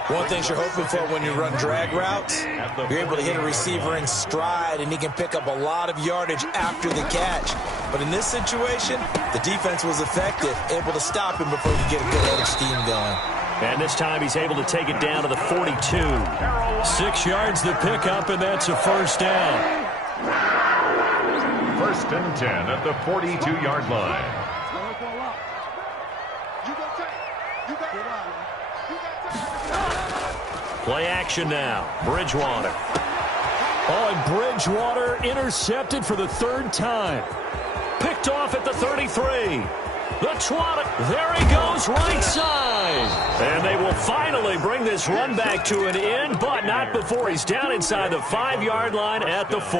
One thing you're hoping for when you run drag routes, you're able to hit a receiver in stride, and he can pick up a lot of yardage after the catch. But in this situation, the defense was effective, able to stop him before he could get a good head of steam going. And this time he's able to take it down to the 42. 6 yards, the pickup, and that's a first down. 1st and 10 at the 42-yard line. Play action now. Bridgewater. Oh, and Bridgewater intercepted for the 3rd time. Picked off at the 33. The 20. There he goes, right side. And they will finally bring this run back to an end, but not before he's down inside the 5-yard line at the 4.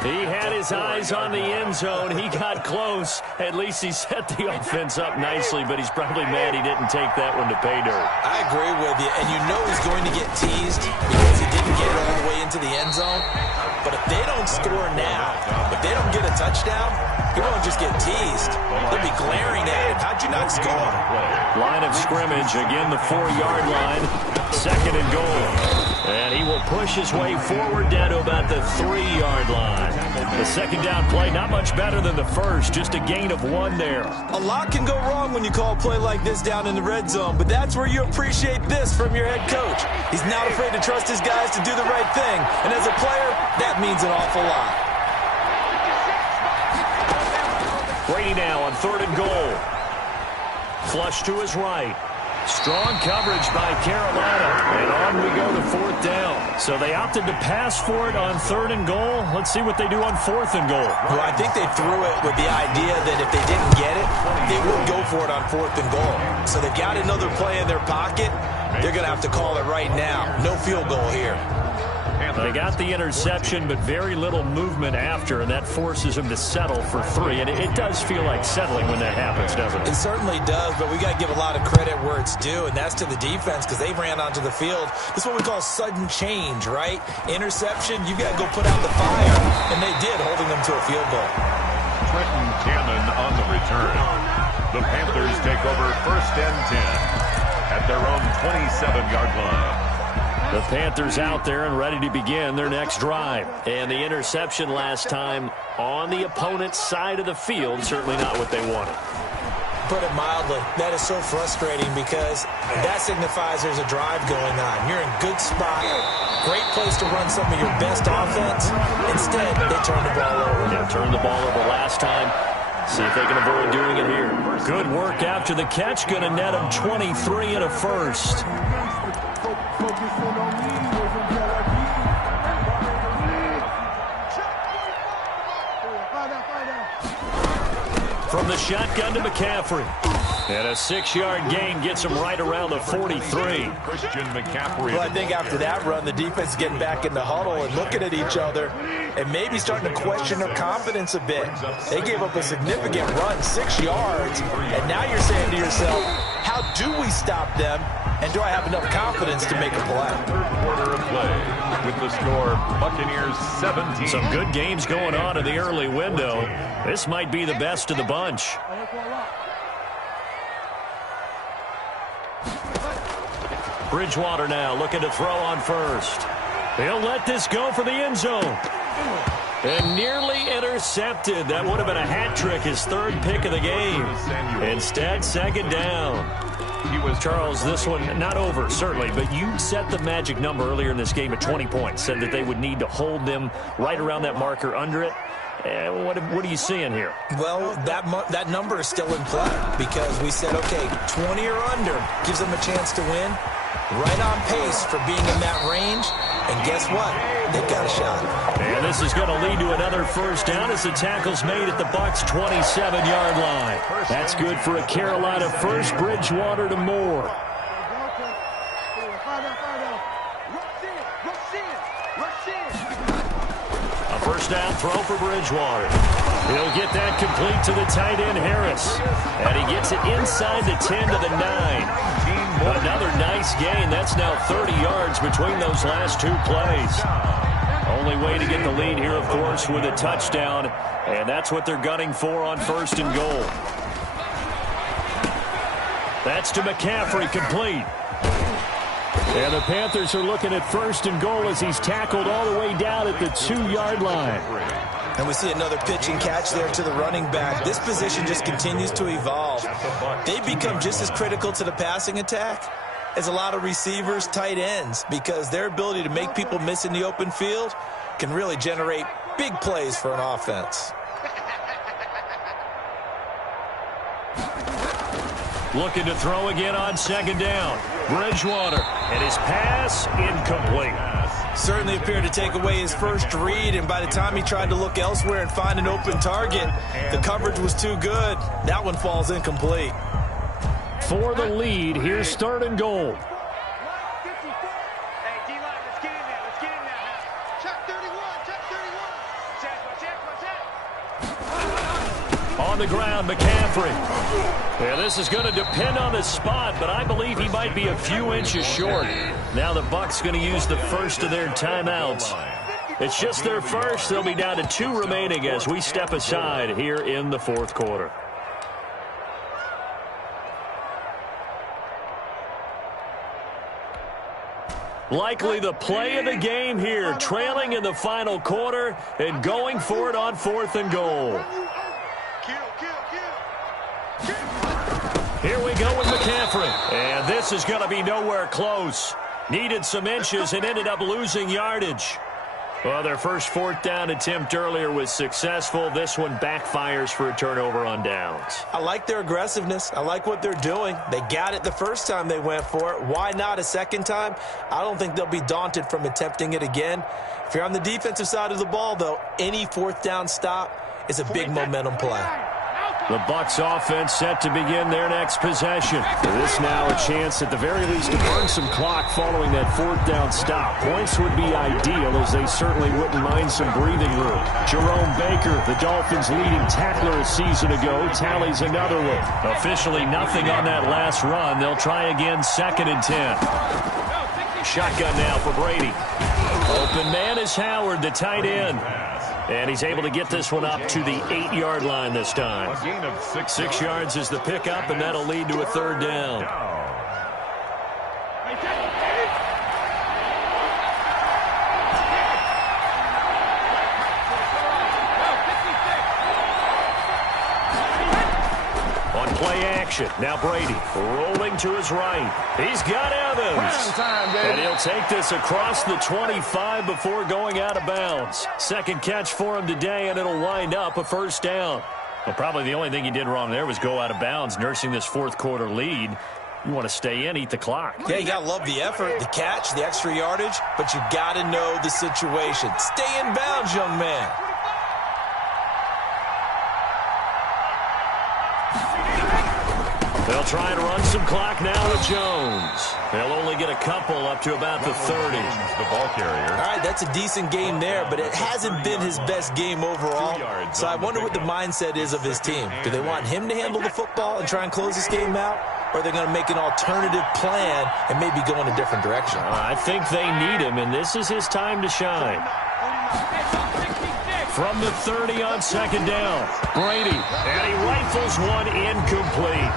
He had his eyes on the end zone. He got close. At least he set the offense up nicely, but he's probably mad he didn't take that one to pay dirt. I agree with you, and you know he's going to get teased because he didn't get it all the way into the end zone. But if they don't score now, if they don't get a touchdown, he won't just get teased. He'll be glaring at him. How'd you not score? Line of scrimmage, again the 4-yard line. 2nd and goal. And he will push his way forward down to about the 3-yard line. The 2nd down play, not much better than the first, just a gain of 1 there. A lot can go wrong when you call a play like this down in the red zone, but that's where you appreciate this from your head coach. He's not afraid to trust his guys to do the right thing, and as a player, that means an awful lot. Brady now on 3rd and goal. Flush to his right. Strong coverage by Carolina. And on we go to 4th down. So they opted to pass for it on 3rd and goal. Let's see what they do on 4th and goal. Well, I think they threw it with the idea that if they didn't get it, they would go for it on 4th and goal. So they've got another play in their pocket. They're going to have to call it right now. No field goal here. They got the interception, but very little movement after, and that forces him to settle for 3. And it does feel like settling when that happens, doesn't it? It certainly does, but we got to give a lot of credit where it's due, and that's to the defense because they ran onto the field. This is what we call sudden change, right? Interception, you got to go put out the fire, and they did, holding them to a field goal. Trenton Cannon on the return. The Panthers take over 1st and 10 at their own 27-yard line. The Panthers out there and ready to begin their next drive. And the interception last time on the opponent's side of the field, certainly not what they wanted. Put it mildly, that is so frustrating because that signifies there's a drive going on. You're in good spot, great place to run some of your best offense. Instead, they turn the ball over. Yeah, turned the ball over last time. See if they can avoid doing it here. Good work after the catch. Going to net them 23 and a first. From the shotgun to McCaffrey. And a 6-yard gain gets him right around the 43. Christian McCaffrey. Well, I think after that run, the defense is getting back in the huddle and looking at each other and maybe starting to question their confidence a bit. They gave up a significant run, 6 yards, and now you're saying to yourself, how do we stop them, and do I have enough confidence to make a play? 3rd quarter of play with the score Buccaneers 17. Some good games going on in the early window. This might be the best of the bunch. Bridgewater now looking to throw on 1st. He'll let this go for the end zone. And nearly intercepted. That would have been a hat trick, his 3rd pick of the game. Instead, 2nd down. Charles, this one not over, certainly, but you set the magic number earlier in this game at 20 points. Said that they would need to hold them right around that marker under it. What are you seeing here? Well, that number is still in play because we said, okay, 20 or under gives them a chance to win. Right on pace for being in that range. And guess what? They've got a shot. And this is going to lead to another first down as the tackle's made at the Bucs' 27-yard line. That's good for a Carolina first. Bridgewater to Moore. A first down throw for Bridgewater. He'll get that complete to the tight end, Harris. And he gets it inside the 10 to the 9. Another nice gain. That's now 30 yards between those last 2 plays. Only way to get the lead here, of course, with a touchdown, and that's what they're gunning for on 1st and goal. That's to McCaffrey, complete. And the Panthers are looking at 1st and goal as he's tackled all the way down at the 2-yard line. And we see another pitch and catch there to the running back. This position just continues to evolve. They become just as critical to the passing attack as a lot of receivers, tight ends, because their ability to make people miss in the open field can really generate big plays for an offense. Looking to throw again on 2nd down. Bridgewater, and his pass incomplete. Certainly appeared to take away his first read, and by the time he tried to look elsewhere and find an open target, the coverage was too good. That one falls incomplete. For the lead, here's 3rd and goal. Hey, D-line, let's get in there. Let's get in there now. Check 31, check 31. On the ground, McCaffrey. Yeah, this is going to depend on the spot, but I believe he might be a few inches short. Now the Bucs going to use the first of their timeouts. It's just their first. They'll be down to 2 remaining as we step aside here in the 4th quarter. Likely the play of the game here, trailing in the final quarter and going for it on 4th and goal. Here we go with McCaffrey. And this is going to be nowhere close. Needed some inches and ended up losing yardage. Well, their first 4th down attempt earlier was successful. This one backfires for a turnover on downs. I like their aggressiveness. I like what they're doing. They got it the first time they went for it. Why not a second time? I don't think they'll be daunted from attempting it again. If you're on the defensive side of the ball, though, any 4th down stop is a big momentum play. The Bucs offense set to begin their next possession. This now a chance at the very least to burn some clock following that 4th down stop. Points would be ideal as they certainly wouldn't mind some breathing room. Jerome Baker, the Dolphins' leading tackler a season ago, tallies another one. Officially nothing on that last run. They'll try again 2nd and 10. Shotgun now for Brady. Open man is Howard, the tight end. And he's able to get this one up to the 8-yard line this time. A gain of 6 yards is the pickup, and that'll lead to a 3rd down. On play action, now Brady rolling to his right. He's got Evans. And he'll take this across the 25 before going out of bounds. 2nd catch for him today, and it'll wind up a 1st down. Well, probably the only thing he did wrong there was go out of bounds, nursing this 4th quarter lead. You want to stay in, eat the clock. Yeah, you got to love the effort, the catch, the extra yardage, but you got to know the situation. Stay in bounds, young man. They'll try and run some clock now with Jones. They'll only get a couple up to about the 30. The ball carrier. All right, that's a decent game there, but it hasn't been his best game overall. So I wonder what the mindset is of his team. Do they want him to handle the football and try and close this game out? Or are they going to make an alternative plan and maybe go in a different direction? I think they need him, and this is his time to shine. From the 30 on 2nd down, Brady, and he rifles one incomplete.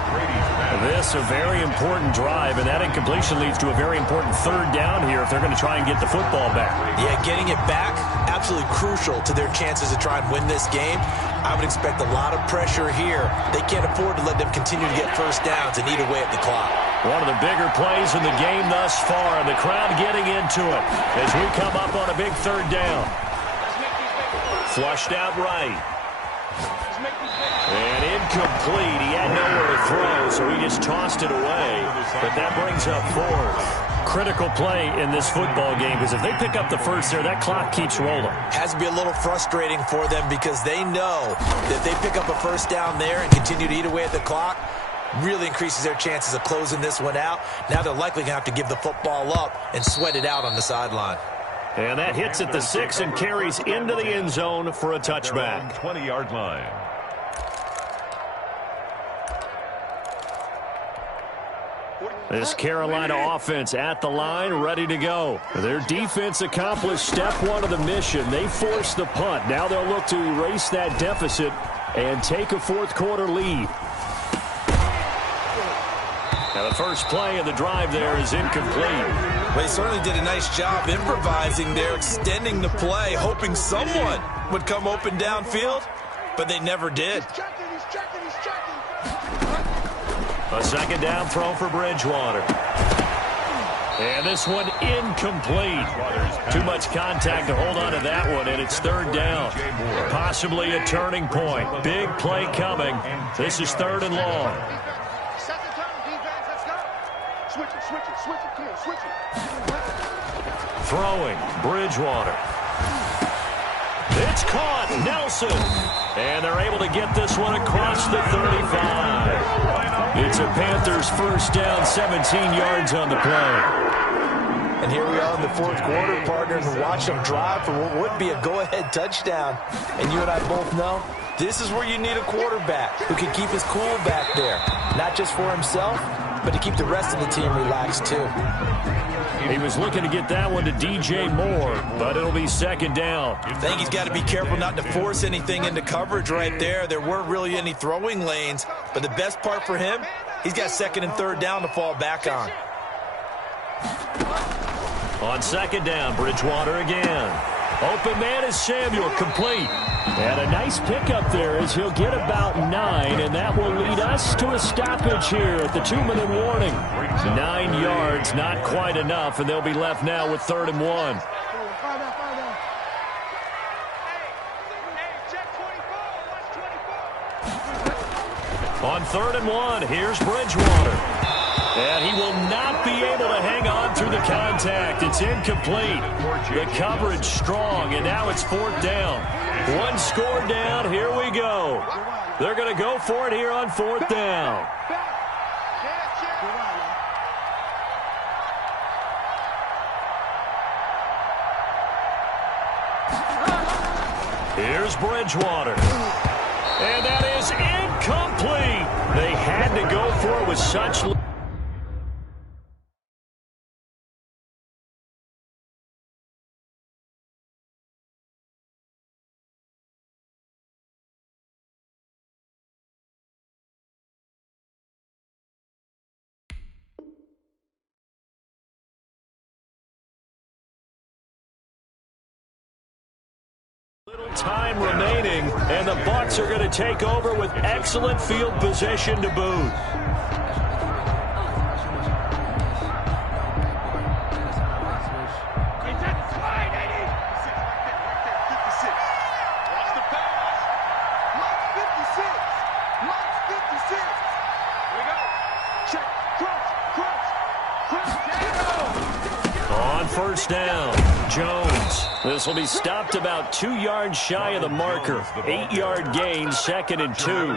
This a very important drive, and that incompletion leads to a very important 3rd down here if they're going to try and get the football back. Yeah, getting it back, absolutely crucial to their chances to try and win this game. I would expect a lot of pressure here. They can't afford to let them continue to get 1st downs and eat away at the clock. One of the bigger plays in the game thus far, and the crowd getting into it as we come up on a big 3rd down. Flushed out right. And incomplete. He had nowhere to throw, so he just tossed it away. But that brings up 4th. Critical play in this football game, because if they pick up the 1st there, that clock keeps rolling. Has to be a little frustrating for them because they know that if they pick up a 1st down there and continue to eat away at the clock, really increases their chances of closing this one out. Now they're likely going to have to give the football up and sweat it out on the sideline. And that hits at the 6 and carries into the end zone for a touchback. 20-yard line. This Carolina offense at the line, ready to go. Their defense accomplished step one of the mission. They forced the punt. Now they'll look to erase that deficit and take a fourth-quarter lead. Now the first play of the drive there is incomplete. They certainly did a nice job improvising there, extending the play, hoping someone would come open downfield, but they never did. A second down throw for Bridgewater. And this one incomplete. Too much contact to hold on to that one, and it's third down. Possibly a turning point. Big play coming. This is third and long. Throwing, Bridgewater. It's caught, Nelson. And they're able to get this one across the 35. It's a Panthers first down, 17 yards on the play. And here we are in the fourth quarter, partners, and watch them drive for what would be a go-ahead touchdown. And you and I both know this is where you need a quarterback who can keep his cool back there, not just for himself, but to keep the rest of the team relaxed too. He was looking to get that one to DJ Moore, but it'll be second down. I think he's got to be careful not to force anything into coverage right there. There weren't really any throwing lanes, but the best part for him, he's got second and third down to fall back on. On second down, Bridgewater again. Open man is Samuel, complete. And a nice pickup there as he'll get about 9, and that will lead us to a stoppage here at the 2-minute warning. 9 yards, not quite enough, and they'll be left now with 3rd and 1. On 3rd and 1, here's Bridgewater. And he will not be able to hang on through the contact. It's incomplete. The coverage strong, and now it's 4th down. One score down. Here we go. They're going to go for it here on 4th down. Here's Bridgewater. And that is incomplete. They had to go for it with such... Little time remaining, and the Bucs are going to take over with excellent field position to boot. On first down, Jones. This will be stopped about 2 yards shy of the marker. 8-yard gain, 2nd and 2.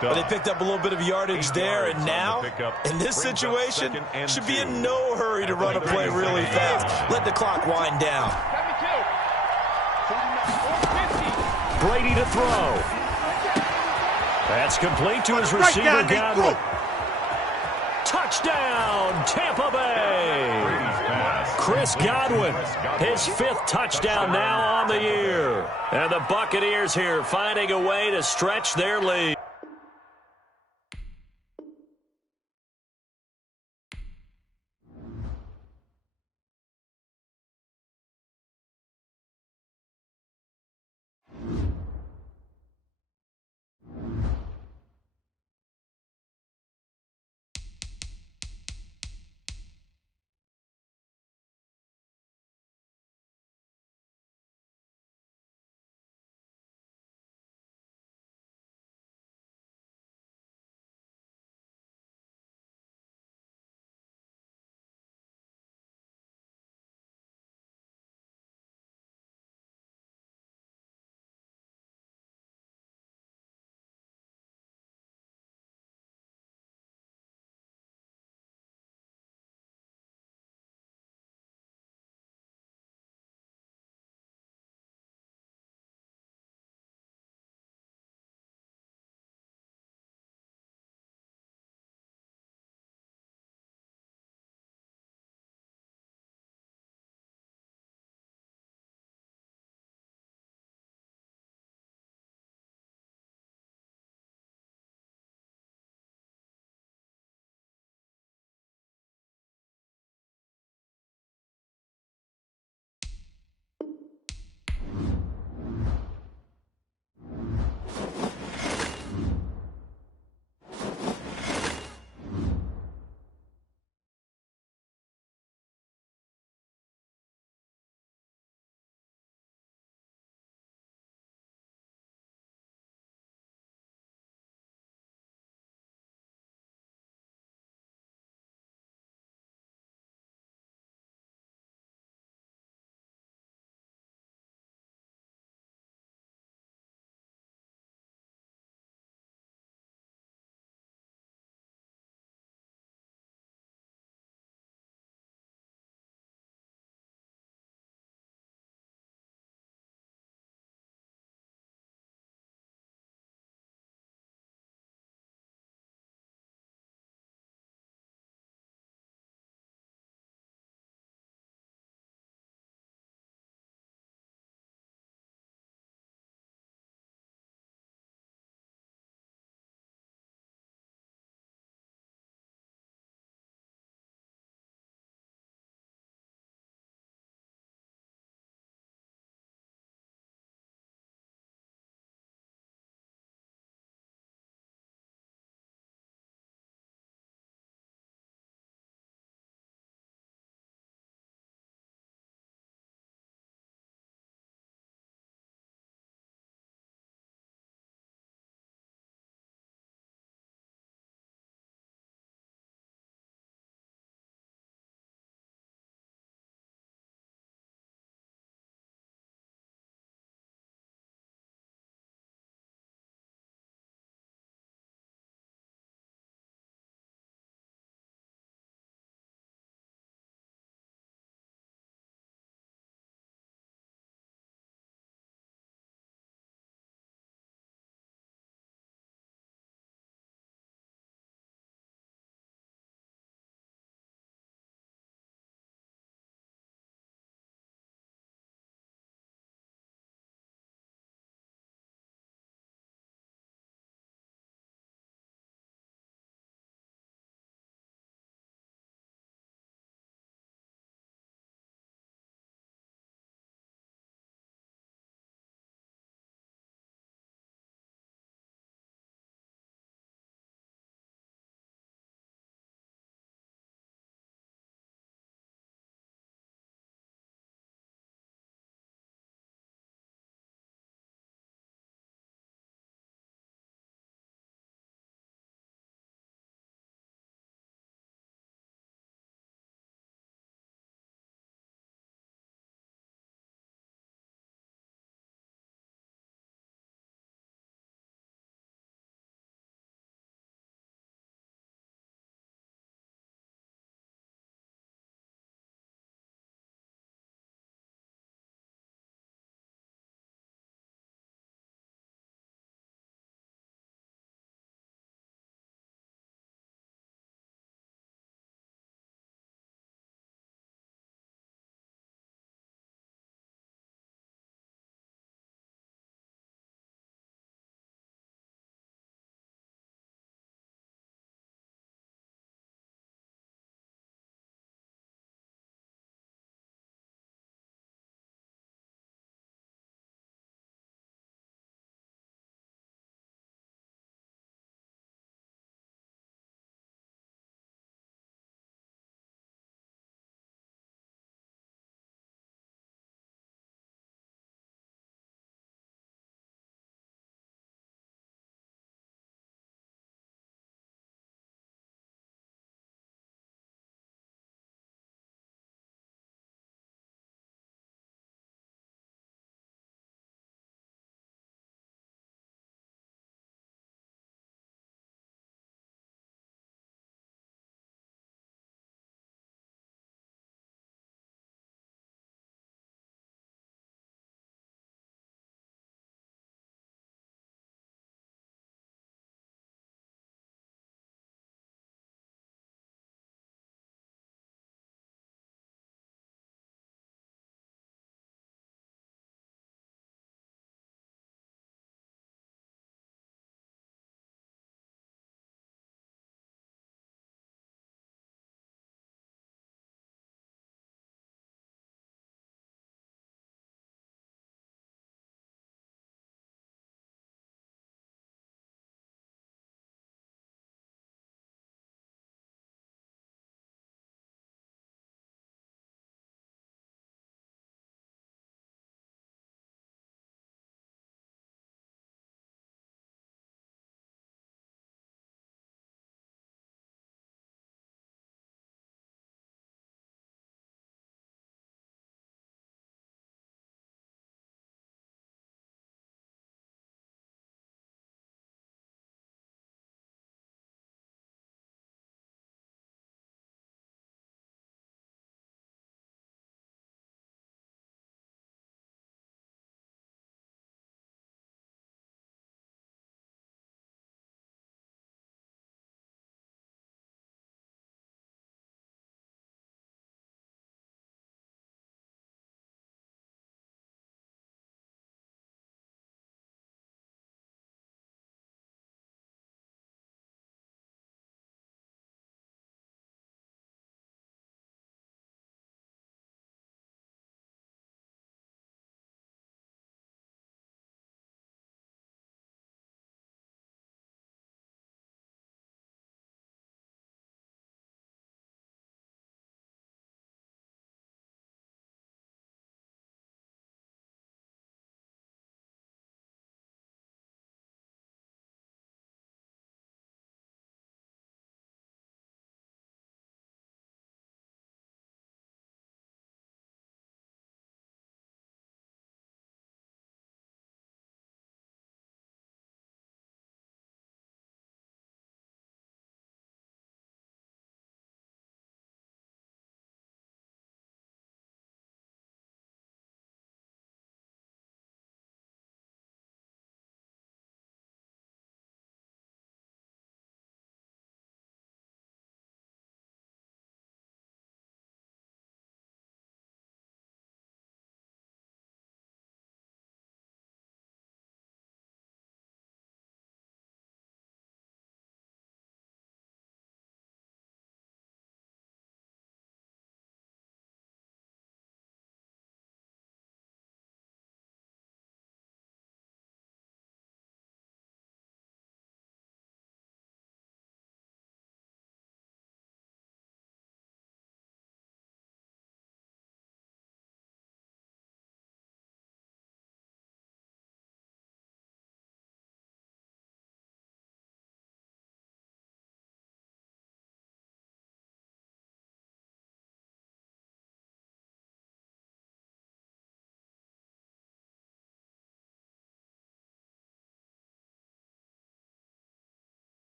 But they picked up a little bit of yardage there, and now, in this situation, should be in no hurry to run a play really fast. Let the clock wind down. Brady to throw. That's complete to his receiver, Godwin. Touchdown, Tampa Bay. Chris Godwin, his 5th touchdown now on the year. And the Buccaneers here finding a way to stretch their lead.